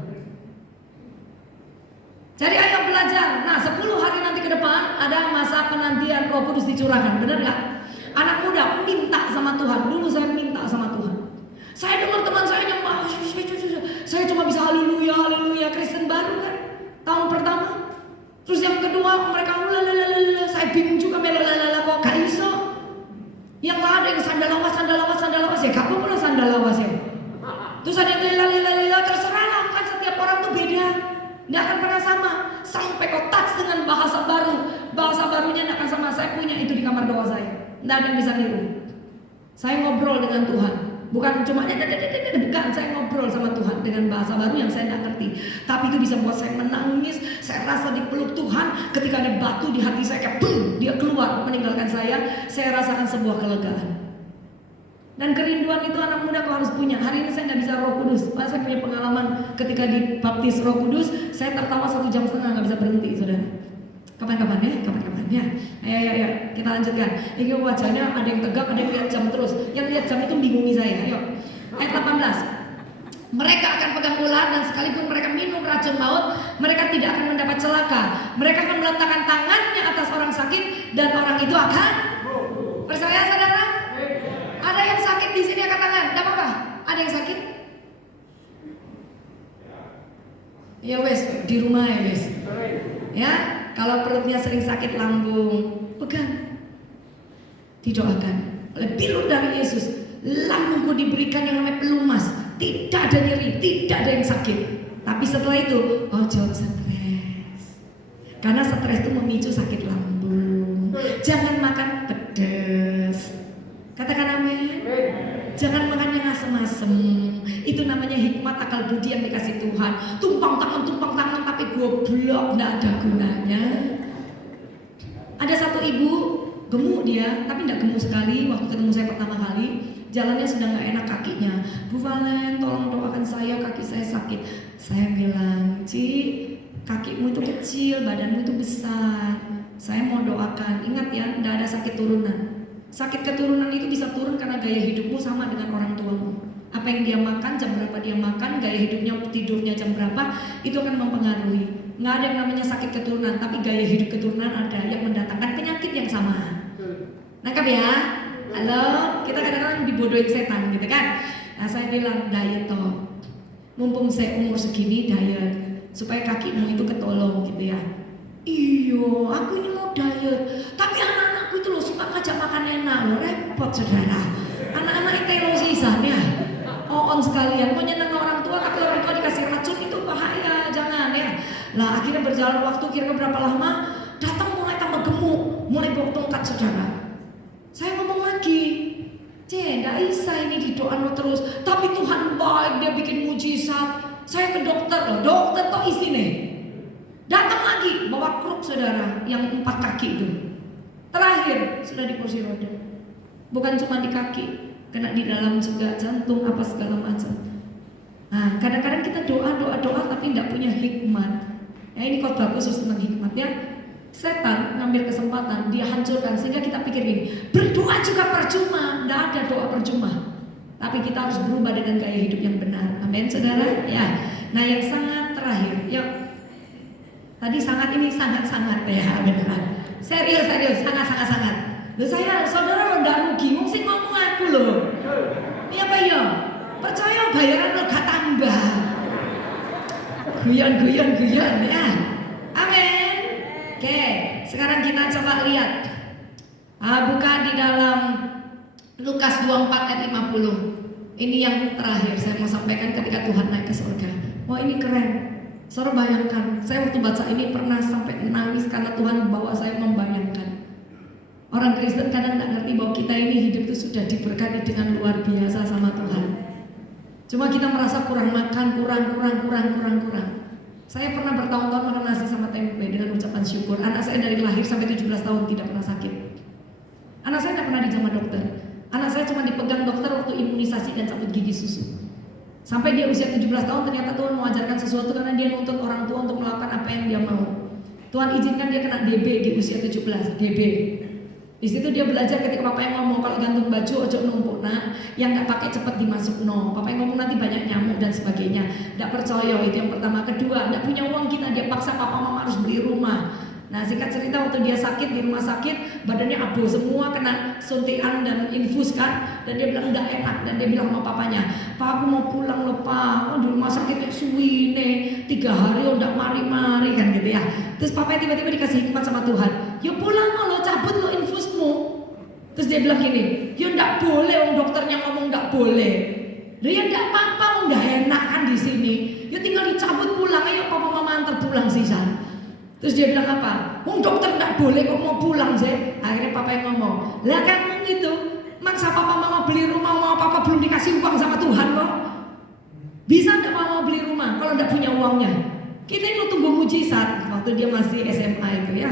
Jadi ayo belajar. Nah 10 hari nanti ke depan ada masa penantian Roh Kudus dicurahkan. Benar gak? Anak muda minta sama Tuhan. Dulu saya minta sama Tuhan. Saya dengar teman saya nyembah, saya cuma bisa haleluya Kristen baru kan tahun pertama. Terus yang kedua mereka saya bingung juga melalala kok gak iso. Yang ada yang sandal lawas ya kamu pula sandal lawas ya. Terus ada yang lila terserah lah kan setiap orang tuh beda. Tidak akan pernah sama. Sampai kau touch dengan bahasa baru. Bahasa barunya tidak akan sama. Saya punya itu di kamar doa saya. Tidak ada yang bisa niru. Saya ngobrol dengan Tuhan. Bukan cuma bukan. Saya ngobrol sama Tuhan dengan bahasa baru yang saya tidak ngerti. Tapi itu bisa buat saya menangis. Saya rasa dipeluk Tuhan. Ketika ada batu di hati saya kayak boom, dia keluar meninggalkan saya. Saya rasakan sebuah kelegaan. Dan kerinduan itu anak muda kau harus punya. Hari ini saya nggak bisa Roh Kudus. Saya punya pengalaman ketika dibaptis Roh Kudus, saya tertawa 1,5 jam nggak bisa berhenti, saudara. Kapan-kapan ya. Ayo, kita lanjutkan. Ini wajahnya ada yang tegang, ada yang lihat jam terus. Yang lihat jam itu bingungi saya. Ayo, ayat 18. Mereka akan pegang ular dan sekalipun mereka minum racun maut, mereka tidak akan mendapat celaka. Mereka akan meletakkan tangannya atas orang sakit dan orang itu akan percaya, saudara. sakit di sini angkat tangan. Enggak apa-apa. Ada yang sakit? Ya wes, di rumah ya wes. Ya, kalau perutnya sering sakit lambung, pegang. Didoakan oleh pilur dari Yesus. Lambungku diberikan yang namanya pelumas. Tidak ada nyeri, tidak ada yang sakit. Tapi setelah itu, ojo stres. Karena stres itu memicu sakit lambung. Jangan makan pedas. Katakan amin. Jangan makan yang asem-asem. Itu namanya hikmat akal budi yang dikasih Tuhan. Tumpang tangan tapi goblok, nggak ada gunanya. Ada satu ibu gemuk dia, tapi nggak gemuk sekali. Waktu ketemu saya pertama kali, jalannya sudah nggak enak kakinya. Bu Valen, tolong doakan saya, kaki saya sakit. Saya bilang, Ci, kakimu itu kecil, badanmu itu besar. Saya mau doakan. Ingat ya, nggak ada sakit turunan. Sakit keturunan itu bisa turun karena gaya hidupmu sama dengan orang tuamu. Apa yang dia makan, jam berapa dia makan, gaya hidupnya, tidurnya jam berapa, itu akan mempengaruhi. Nggak ada yang namanya sakit keturunan, tapi gaya hidup keturunan ada yang mendatangkan penyakit yang sama. Nangkap ya? Halo, kita kadang-kadang dibodohin setan gitu kan. Nah saya bilang diet toh. Mumpung saya umur segini diet supaya kakimu itu ketolong gitu ya. Iyo, aku ini mau diet. Tapi anak-anakku itu loh suka ngajak makan enak loh, repot saudara. Anak-anak itu lo sisanya. On sekalian, mau nyeneng orang tua tapi orang tua dikasih racun itu bahaya, jangan ya. Lah akhirnya berjalan waktu kira-kira berapa lama, datang mulai tambah gemuk, mulai bawa tongkat saudara. Saya ngomong lagi, nggak bisa ini didoain terus. Tapi Tuhan baik, dia bikin mujizat. Saya ke dokter loh, dokter toh isi nih. Datang lagi, bawa kruk saudara, yang 4 kaki itu. Terakhir, sudah di kursi roda. Bukan cuma di kaki, kena di dalam juga jantung apa segala macam. Nah, kadang-kadang kita doa tapi tidak punya hikmat. Ya ini khotbah khusus tentang hikmatnya. Setan ngambil kesempatan, dia hancurkan sehingga kita pikir gini, berdoa juga percuma, tidak ada doa percuma. Tapi kita harus berubah dengan gaya hidup yang benar. Amin, saudara. Ya. Nah, yang sangat terakhir, yuk. Tadi sangat ini sangat-sangat ya, beneran. Serius, sangat. Loh saya, saudara lo nggak rugi, mesti ngomong aku loh. Ini apa ya? Percaya bayaran lo gak tambah. Guyon ya. Amin. Oke, sekarang kita coba lihat. Buka di dalam Lukas 24 ayat 50. Ini yang terakhir saya mau sampaikan ketika Tuhan naik ke surga. Wah ini keren. Saudara bayangkan, saya waktu baca ini pernah sampai nangis karena Tuhan membawa saya membayangkan. Orang Kristen kadang tidak ngerti bahwa kita ini hidup itu sudah diberkati dengan luar biasa sama Tuhan. Cuma kita merasa kurang makan, kurang. Saya pernah bertahun-tahun makan nasi sama tempe dengan ucapan syukur. Anak saya dari lahir sampai 17 tahun tidak pernah sakit. Anak saya tidak pernah dijamah dokter. Anak saya cuma dipegang dokter waktu imunisasi dan cabut gigi susu. Sampai dia usia 17 tahun ternyata Tuhan mengajarkan sesuatu karena dia nuntut orang tua untuk melakukan apa yang dia mau. Tuhan izinkan dia kena DB di usia 17, DB. Di situ dia belajar ketika papa yang ngomong kalau gantung baju ojo numpuk nak, yang nggak pakai cepet dimasuk no. Papa yang ngomong nanti banyak nyamuk dan sebagainya. Nggak percaya itu yang pertama. Kedua, nggak punya uang kita, dia paksa papa mama harus beli rumah. Nah singkat cerita waktu dia sakit di rumah sakit, badannya abu semua kena suntikan dan infus kan. Dan dia bilang nggak enak dan dia bilang sama papanya, Pak aku mau pulang loh pak, di rumah sakitnya suwine 3 hari udah mari-mari kan gitu ya. Terus papanya tiba-tiba dikasih hikmat sama Tuhan, yuk pulang lo cabut lo infusmu. Terus dia bilang gini, yuk nggak boleh, om dokternya ngomong nggak boleh. Ya nggak apa-apa, nggak enak kan di sini. Yuk tinggal dicabut pulang, ayo papa mama antar pulang sisa. Terus dia bilang apa? Dokter nggak boleh kok mau pulang sih. Akhirnya papa yang ngomong, lah kamu gitu, maksa papa mama beli rumah, mau papa belum dikasih uang sama Tuhan kok. Bisa nggak mama beli rumah kalau nggak punya uangnya? Kita ini tunggu mujizat. Waktu dia masih SMA itu ya,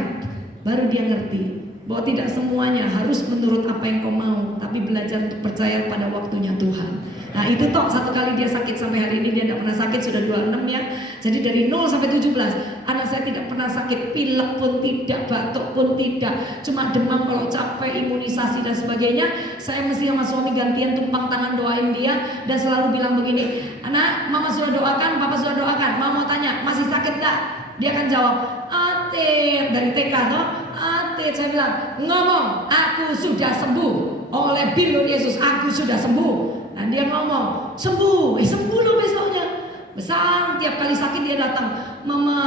baru dia ngerti bahwa tidak semuanya harus menurut apa yang kau mau, tapi belajar untuk percaya pada waktunya Tuhan. Nah itu toh satu kali dia sakit sampai hari ini dia tidak pernah sakit, sudah 26 ya. Jadi dari 0 sampai 17 anak saya tidak pernah sakit, pilek pun tidak, batuk pun tidak, cuma demam kalau capek, imunisasi dan sebagainya. Saya mesti sama suami gantian tumpang tangan doain dia dan selalu bilang begini, anak mama sudah doakan, papa sudah doakan, mama mau tanya masih sakit gak? Dia akan jawab atit, dari TK toh atit. Saya bilang ngomong aku sudah sembuh. oleh bilur Yesus, aku sudah sembuh. Dan dia ngomong, sembuh loh besoknya. Besar, tiap kali sakit dia datang, mama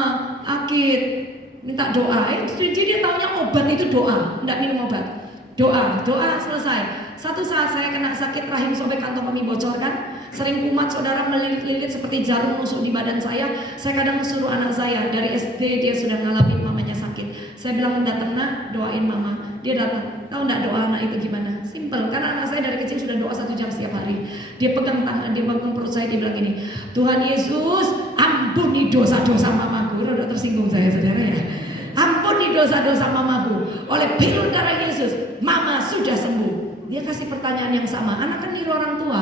sakit, minta doa. Jadi dia taunya obat itu doa, enggak minum obat. Doa selesai. Satu saat saya kena sakit rahim sobek, kantong kami bocor kan. Sering kumat, saudara, melilit-lilit seperti jarum nusuk di badan saya. Saya kadang suruh anak saya, dari SD dia sudah ngalamin mamanya sakit. Saya bilang, datang nak, doain mama. Dia datang. Tahu enggak doa anak itu gimana? Simple, karena anak saya dari kecil sudah doa 1 jam setiap hari. Dia pegang tangan, dia pegang perut saya, dia bilang gini, Tuhan Yesus, ampuni dosa-dosa mamaku. Udah tersinggung saya, saudara ya. Ampuni dosa-dosa mamaku. Oleh bilur darah Yesus, mama sudah sembuh. Dia kasih pertanyaan yang sama. Anak kan niru orang tua.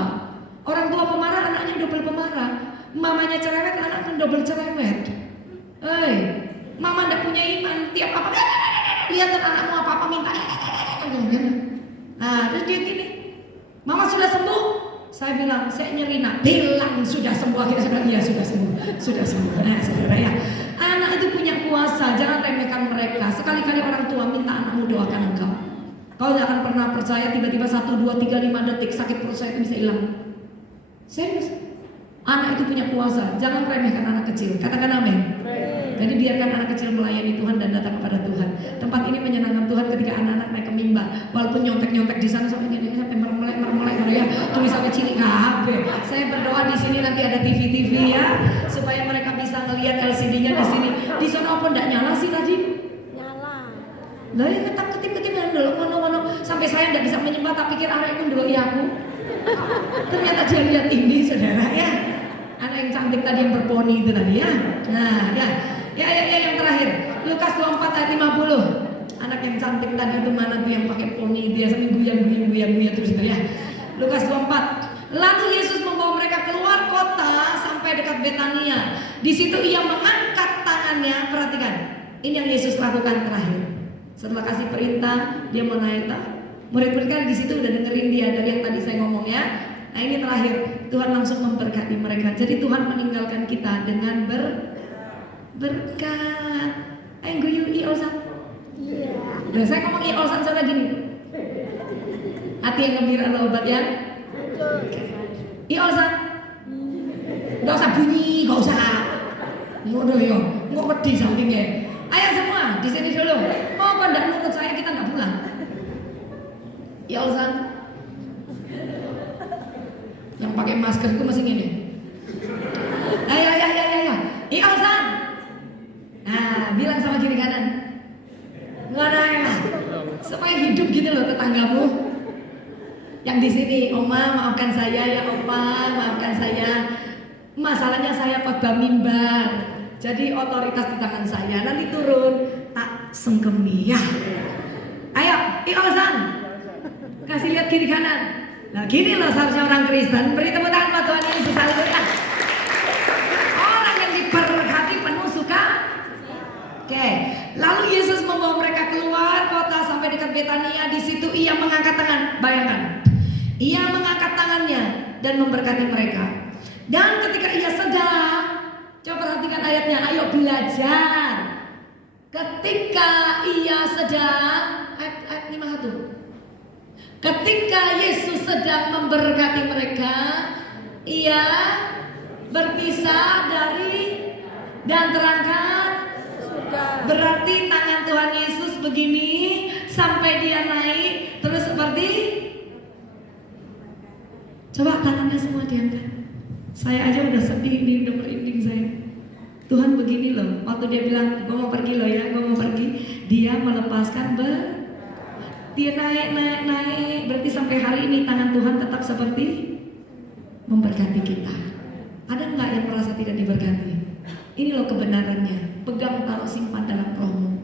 Orang tua pemarah, anaknya double pemarah. Mamanya cerewet, anak kan double cerewet. Mama ndak punya iman. Tiap apa, lihat anakmu apa-apa minta. Nah, terus dia gini, mama sudah sembuh. Saya bilang, saya nyeri nak. Bilang sudah sembuh. Akhirnya saya bilang, iya sudah sembuh. Nah, saudara ya, anak itu punya kuasa. Jangan remehkan mereka. Sekali-kali orang tua minta anakmu doakan engkau. Kau tidak akan pernah percaya, tiba-tiba 1, 2, 3, 5 detik sakit perut saya itu bisa hilang. Serius. Anak itu punya kuasa. Jangan remehkan anak kecil. Katakan amin. Jadi biarkan anak kecil melayani Tuhan dan datang kepada Tuhan. Tempat ini menyenangkan Tuhan ketika anak-anak naik ke mimbar. Walaupun nyontek-nyontek di sana sampai mermelek ya. Tulisan kecil kabeh. Saya berdoa di sini nanti ada TV ya, supaya mereka bisa ngelihat LCD-nya di sini. Di sana pun enggak nyala sih tadi. Lah ya ketip-ketip ngono-ngono sampai saya enggak bisa menyembah, tak pikir arek itu ndelok aku. Ternyata dia lihat ini, saudara ya. Anak yang cantik tadi yang berponi itu tadi ya. Nah, ya yang terakhir. Lukas 24 ayat 50. Anak yang cantik tadi itu mana tuh yang pakai poni dia sambil guyang terus itu ya. Lukas 24. Lalu Yesus membawa mereka keluar kota sampai dekat Betania. Di situ ia mengangkat tangannya, perhatikan. Ini yang Yesus lakukan terakhir. Setelah kasih perintah, dia mau naik murid-murid kan di situ udah dengerin dia dari yang tadi saya ngomong ya. Nah ini terakhir, Tuhan langsung memberkati mereka. Jadi Tuhan meninggalkan kita dengan berkat. Ayo guyu Olsan. Nah, saya ngomong Olsan sana gini. Hati yang gembira adalah obat ya. Olsan. Gak usah bunyi, gak usah. Ngono yo, nggak pedih sampingnya. Ayo semua di sini dulu. Mau apa ndak nurut saya, kita nggak pulang. Olsan. Yang pakai masker itu masih gini. Ya. Olsan. Nah, bilang sama kiri kanan. Mana ya? Supaya hidup gitu loh tetanggamu. Yang di sini, Oma maafkan saya ya, Opa maafkan saya. Masalahnya saya khotbah mimbar. Jadi otoritas di tangan saya. Nanti turun tak sengkemi ya. Ayo, Olsan. Kasih lihat kiri kanan. Nah gini loh seharusnya orang Kristen. Beri tepuk tangan buat Tuhan Yesus, haleluya. Orang yang diberkati penuh suka. Oke. Lalu Yesus membawa mereka keluar kota sampai dekat Betania. Di situ ia mengangkat tangan. Bayangkan, ia mengangkat tangannya dan memberkati mereka. Dan ketika ia sedang, coba perhatikan ayatnya. Ayo belajar. Ketika ia sedang, ayat 51. Ketika Yesus sedang memberkati mereka, ia berpisah dari dan terangkat. Berarti tangan Tuhan Yesus begini sampai dia naik terus seperti. Coba tangannya semua diangkat. Saya aja udah sedih nih, udah merinding saya. Tuhan begini loh. Waktu dia bilang, gue mau pergi loh ya, gue mau pergi. Dia melepaskan dia naik. Berarti sampai hari ini tangan Tuhan tetap seperti memberkati kita. Ada nggak yang merasa tidak diberkati? Ini loh kebenarannya. Pegang, taruh, simpan dalam rohmu.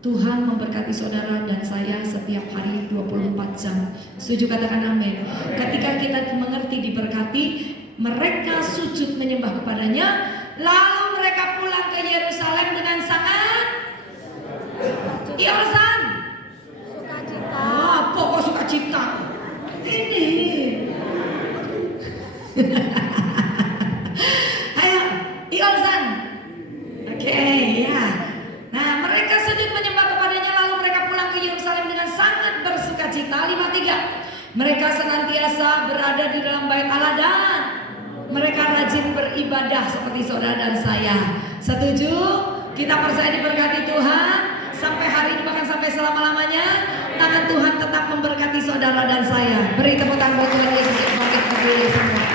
Tuhan memberkati saudara dan saya setiap hari 24 jam. Setuju, katakan amin. Ketika kita mengerti diberkati, mereka sujud menyembah kepadanya, lalu mereka pulang ke Yerusalem dengan sangat Olsan. Pokok sukacita. Ini. Ayo, Olsan. Oke, ya. Nah, mereka sujud menyembah kepadanya, lalu mereka pulang ke Yerusalem dengan sangat bersukacita. 53. senantiasa berada di dalam bait Allah dan mereka rajin beribadah seperti saudara dan saya. Setuju? Kita percaya diberkati Tuhan sampai hari ini bahkan sampai selama-lamanya. Tangan Tuhan tetap memberkati saudara dan saya. Beri tepuk tangan buat Tuhan Yesus yang bangkit berdiri semua.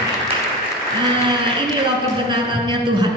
Nah, ini loh kebenarannya Tuhan